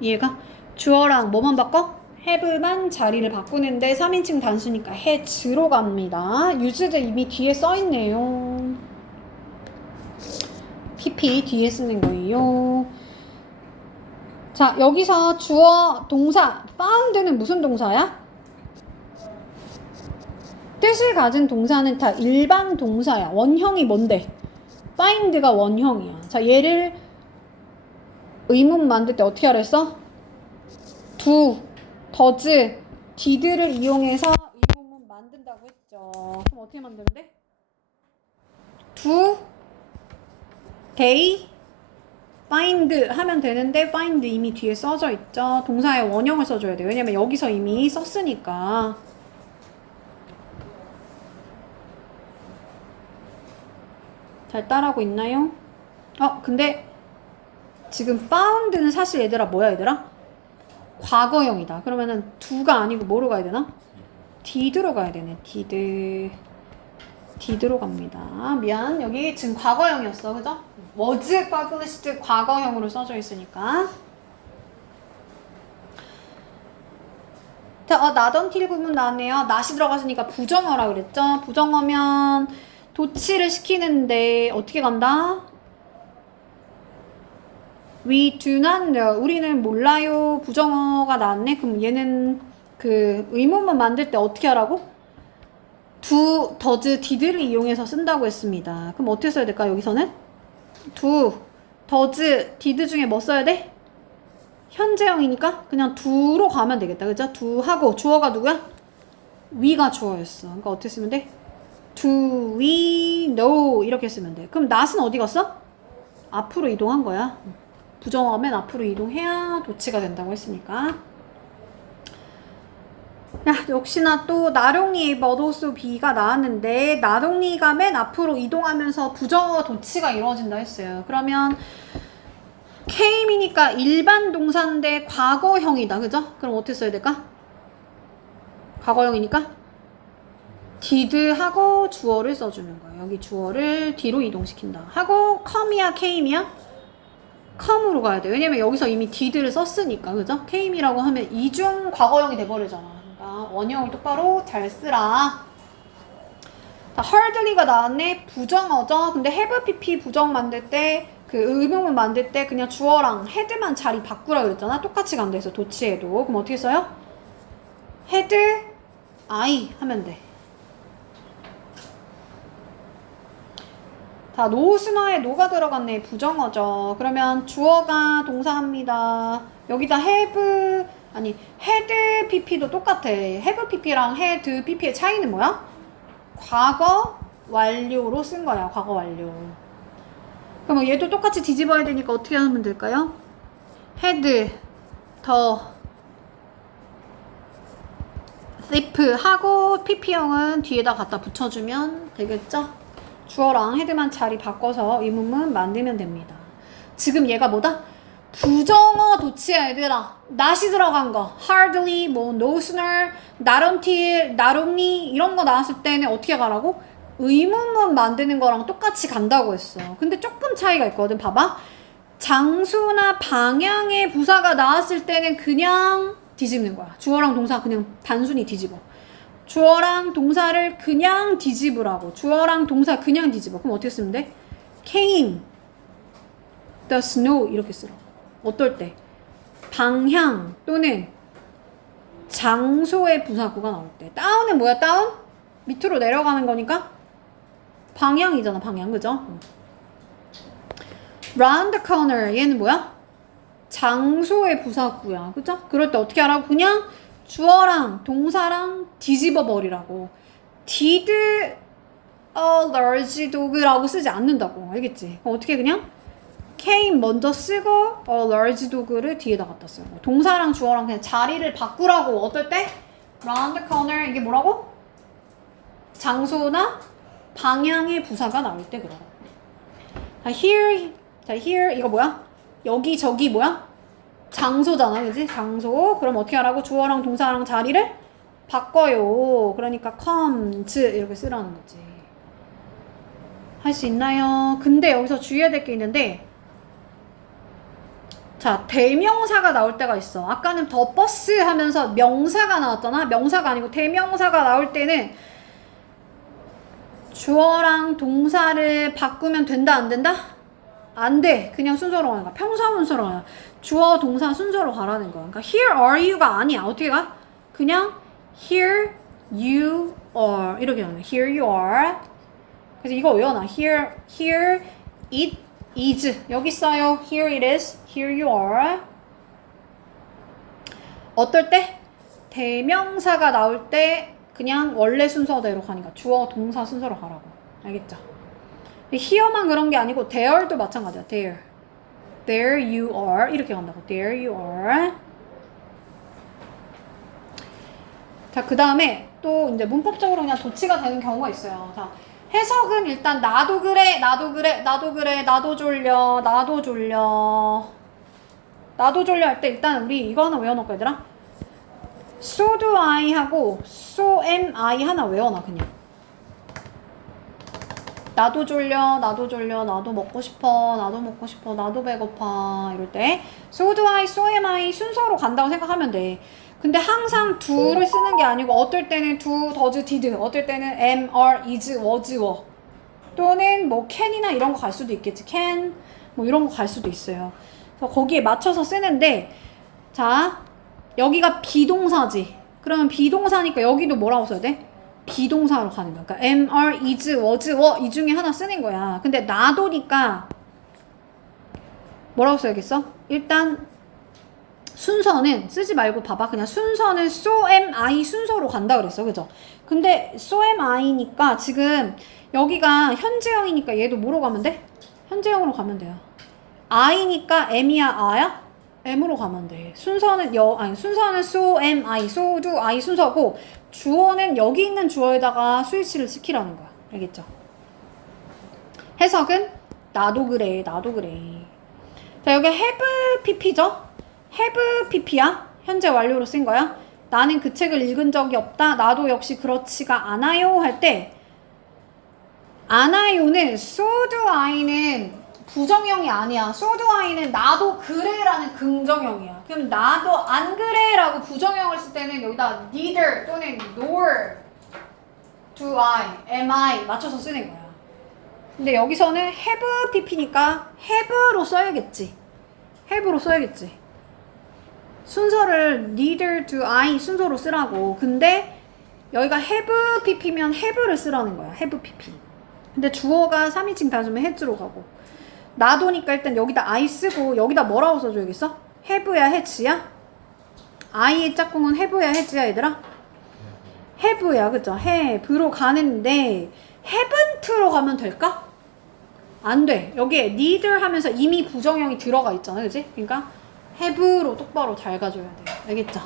이해가? 주어랑 뭐만 바꿔? have만 자리를 바꾸는데 3인칭 단수니까 has로 갑니다. used 이미 뒤에 써있네요. pp 뒤에 쓰는 거예요. 자, 여기서 주어 동사 found는 무슨 동사야? 뜻을 가진 동사는 다 일반 동사야. 원형이 뭔데? find가 원형이야. 자, 얘를 의문 만들 때 어떻게 하랬어? do, does, did를 이용해서 의문문 만든다고 했죠. 그럼 어떻게 만들면 돼? do, they, find 하면 되는데 find 이미 뒤에 써져 있죠. 동사의 원형을 써줘야 돼. 왜냐면 여기서 이미 썼으니까. 잘 따라하고 있나요? 근데 지금 found는 사실 얘들아 뭐야 얘들아? 과거형이다. 그러면은 do가 아니고 뭐로 가야 되나? did로 가야 되네. did로 갑니다. 미안. 여기 지금 과거형이었어. 그죠? was published 과거형으로 써져 있으니까. 자, not until 구문 나왔네요. not이 들어갔으니까 부정어라 그랬죠? 부정어면 도치를 시키는데 어떻게 간다? We do not know. 우리는 몰라요. 부정어가 나왔네. 그럼 얘는 그 의문문 만들 때 어떻게 하라고? do, does, did를 이용해서 쓴다고 했습니다. 그럼 어떻게 써야 될까? 여기서는 do, does, did 중에 뭐 써야 돼? 현재형이니까 그냥 do로 가면 되겠다. 그죠? do 하고 주어가 누구야? we가 주어였어. 그러니까 어떻게 쓰면 돼? do we know 이렇게 쓰면 돼. 그럼 not은 어디 갔어? 앞으로 이동한 거야. 부정어가 맨 앞으로 이동해야 도치가 된다고 했으니까. 야, 역시나 또 나롱이 버도스 B가 나왔는데 나롱이가 맨 앞으로 이동하면서 부정어 도치가 이루어진다 했어요. 그러면 came이니까 일반 동사인데 과거형이다. 그죠? 그럼 어떻게 써야 될까? 과거형이니까 did 하고 주어를 써주는 거야. 여기 주어를 뒤로 이동시킨다. 하고 come이야 came이야? come으로 가야 돼. 왜냐면 여기서 이미 did를 썼으니까. 그죠? came이라고 하면 이중 과거형이 돼버리잖아. 그러니까 원형을 똑바로 잘 쓰라. 자, hardly가 나왔네. 부정어죠. 근데 have pp 부정 만들 때 그 의문문 만들 때 그냥 주어랑 had만 자리 바꾸라 그랬잖아. 똑같이 간다 해서 도치해도. 그럼 어떻게 써요? had I 하면 돼. 자, 노스나에 노가 들어갔네. 부정어죠. 그러면 주어가 동사합니다. 여기다 have 아니 had pp도 똑같아. have pp랑 had pp의 차이는 뭐야? 과거 완료로 쓴 거야. 과거 완료. 그럼 얘도 똑같이 뒤집어야 되니까 어떻게 하면 될까요? had 더 zip 하고 pp형은 뒤에다 갖다 붙여주면 되겠죠? 주어랑 헤드만 자리 바꿔서 의문문 만들면 됩니다. 지금 얘가 뭐다? 부정어 도치야 얘들아. not이 들어간 거 hardly, 뭐 no sooner, not until, not only 이런 거 나왔을 때는 어떻게 가라고? 의문문 만드는 거랑 똑같이 간다고 했어. 근데 조금 차이가 있거든. 봐봐. 장소나 방향의 부사가 나왔을 때는 그냥 뒤집는 거야. 주어랑 동사 그냥 단순히 뒤집어. 주어랑 동사를 그냥 뒤집으라고. 주어랑 동사 그냥 뒤집어. 그럼 어떻게 쓰면 돼? came, the snow 이렇게 쓰라고. 어떨 때? 방향 또는 장소의 부사구가 나올 때. 다운은 뭐야? 다운? 밑으로 내려가는 거니까 방향이잖아. 방향. 그죠? round the corner 얘는 뭐야? 장소의 부사구야. 그죠? 그럴 때 어떻게 하라고? 그냥 주어랑 동사랑 뒤집어 버리라고. did a large dog라고 쓰지 않는다고. 알겠지? 어떻게 그냥 came 먼저 쓰고 a large dog를 뒤에다 갖다 쓰고. 동사랑 주어랑 그냥 자리를 바꾸라고. 어떨 때? round the corner 이게 뭐라고? 장소나 방향의 부사가 나올 때 그러라고. 자, here 이거 뭐야? 여기 저기 뭐야? 장소잖아. 그지? 장소. 그럼 어떻게 하라고? 주어랑 동사랑 자리를 바꿔요. 그러니까 comes 이렇게 쓰라는 거지. 할 수 있나요? 근데 여기서 주의해야 될 게 있는데 자, 대명사가 나올 때가 있어. 아까는 더 버스 하면서 명사가 나왔잖아. 명사가 아니고 대명사가 나올 때는 주어랑 동사를 바꾸면 된다 안 된다? 안 돼. 그냥 순서로 가는 거야. 평사문서로 가야. 주어 동사 순서로 가라는 거야. 그러니까 here are you가 아니야. 어떻게 가? 그냥 here you are 이렇게 가는 거야. here you are. 그래서 이거 외워놔. here it is. 여기 있어요. here it is. here you are. 어떨 때? 대명사가 나올 때 그냥 원래 순서대로 가니까 주어 동사 순서로 가라고. 알겠죠? here만 그런 게 아니고 there도 마찬가지야. there you are 이렇게 간다고. there you are. 자, 그 다음에 또 이제 문법적으로 그냥 도치가 되는 경우가 있어요. 자, 해석은 일단 나도 그래, 나도 그래, 나도 그래, 나도 졸려, 나도 졸려, 나도 졸려 할 때 일단 우리 이거 하나 외워놓을까 얘들아? so do I 하고 so am I 하나 외워놔 그냥. 나도 졸려, 나도 졸려, 나도 먹고 싶어, 나도 먹고 싶어, 나도 배고파 이럴 때 so do I, so am I 순서로 간다고 생각하면 돼. 근데 항상 do를 쓰는 게 아니고 어떨 때는 do, does, did, 어떨 때는 am, are, is, was, were 또는 뭐 can이나 이런 거 갈 수도 있겠지. can 뭐 이런 거 갈 수도 있어요. 그래서 거기에 맞춰서 쓰는데 자 여기가 비동사지. 그러면 비동사니까 여기도 뭐라고 써야 돼? 비동사로 가는 거야. 그러니까 am, are, is, was, were 이 중에 하나 쓰는 거야. 근데 나도니까 뭐라고 써야겠어? 일단 순서는 쓰지 말고 봐봐. 그냥 순서는 so am I 순서로 간다 그랬어. 그죠? 근데 so am I니까 지금 여기가 현재형이니까 얘도 뭐로 가면 돼? 현재형으로 가면 돼요. I니까 am이야 a야? M으로 가면 돼. 순서는 순서는 so am I, so do I 순서고 주어는 여기 있는 주어에다가 스위치를 시키라는 거야. 알겠죠? 해석은 나도 그래, 나도 그래. 자, 여기 have pp죠? have pp야. 현재 완료로 쓴 거야. 나는 그 책을 읽은 적이 없다. 나도 역시 그렇지가 않아요. 할 때 않아요는 so do I는 부정형이 아니야. so do I는 나도 그래라는 긍정형이야. 그럼 나도 안 그래라고 부정형을 쓸 때는 여기다 neither 또는 nor do I, am I 맞춰서 쓰는 거야. 근데 여기서는 have pp니까 have로 써야겠지. have로 써야겠지. 순서를 neither do I 순서로 쓰라고. 근데 여기가 have pp면 have를 쓰라는 거야. have pp. 근데 주어가 3인칭 단수면 has로 가고. 나도니까 일단 여기다 I 쓰고 여기다 뭐라고 써줘야겠어? have야 has야? I의 짝꿍은 have야 has야 얘들아? have야 그죠? have로 가는데 haven't로 가면 될까? 안 돼. 여기에 neither 하면서 이미 부정형이 들어가 있잖아 그지? 그러니까 have로 똑바로 잘 가줘야 돼요. 알겠죠?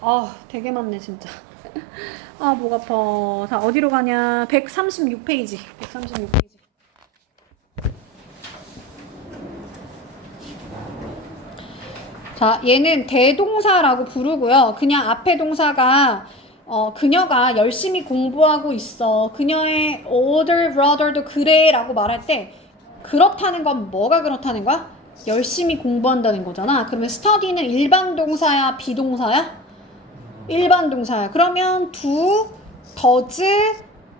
아 되게 많네 진짜. 아 목 아파. 자 어디로 가냐? 136페이지. 136페이지. 자 얘는 대동사라고 부르고요. 그냥 앞에 동사가 그녀가 열심히 공부하고 있어. 그녀의 older brother도 그래 라고 말할 때 그렇다는 건 뭐가 그렇다는 거야? 열심히 공부한다는 거잖아. 그러면 study는 일반 동사야? 비동사야? 일반 동사야. 그러면 do, does,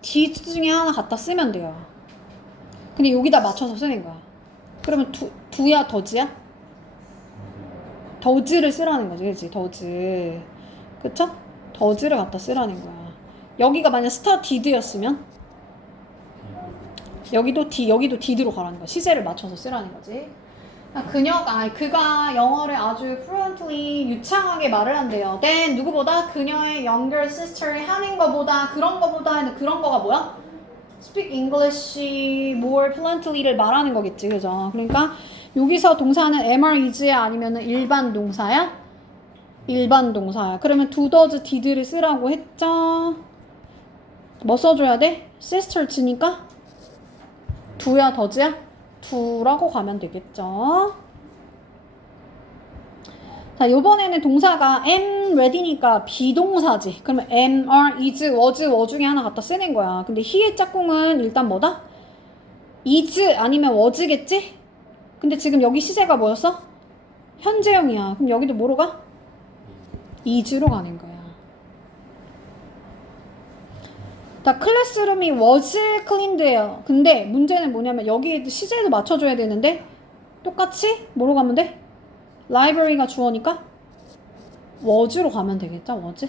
did 중에 하나 갖다 쓰면 돼요. 근데 여기다 맞춰서 쓰는 거야. 그러면 do야 does야? does를 쓰라는 거지. 그치? does. 그쵸? does를 갖다 쓰라는 거야. 여기가 만약 studied였으면 여기도 did로 가라는 거야. 시제를 맞춰서 쓰라는 거지. 그가 영어를 아주 fluently 유창하게 말을 한대요. then 누구보다 그녀의 younger sister이 하는 거보다 그런 거가 뭐야? speak English more fluently를 말하는 거겠지. 그죠? 그러니까 여기서 동사는 am, are, is야 아니면 일반 동사야? 일반 동사야. 그러면 do, does, did를 쓰라고 했죠? 뭐 써줘야 돼? sister 치니까 do야 does야? do라고 가면 되겠죠? 자, 요번에는 동사가 am ready니까 비동사지. 그러면 am, are, is, was, were 중에 하나 갖다 쓰는 거야. 근데 he의 짝꿍은 일단 뭐다? is 아니면 was겠지? 근데 지금 여기 시제가 뭐였어? 현재형이야. 그럼 여기도 뭐로 가? is로 가는 거야. 자, 클래스룸이 was cleaned예요. 근데 문제는 뭐냐면 여기에 시제도 맞춰줘야 되는데 똑같이 뭐로 가면 돼? library가 주어니까 was로 가면 되겠죠? was.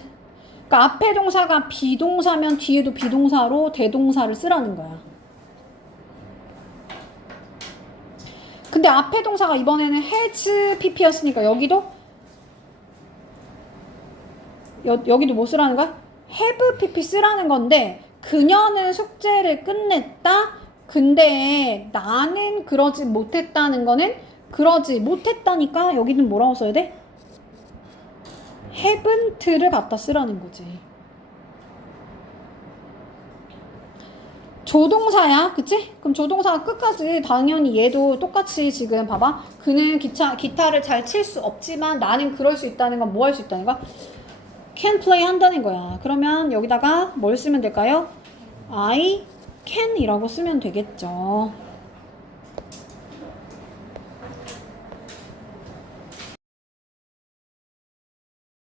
그러니까 앞에 동사가 비동사면 뒤에도 비동사로 대동사를 쓰라는 거야. 근데 앞에 동사가 이번에는 has pp였으니까 여기도 여기도 뭐 쓰라는 거야? have pp 쓰라는 건데 그녀는 숙제를 끝냈다. 근데 나는 그러지 못했다는 거는 그러지 못했다니까 여기는 뭐라고 써야 돼? haven't를 갖다 쓰라는 거지. 조동사야, 그치? 그럼 조동사가 끝까지 당연히 얘도 똑같이 지금 봐봐. 그는 기타를 잘 칠 수 없지만 나는 그럴 수 있다는 건 뭐 할 수 있다는 거야? can play 한다는 거야. 그러면 여기다가 뭘 쓰면 될까요? I can 이라고 쓰면 되겠죠.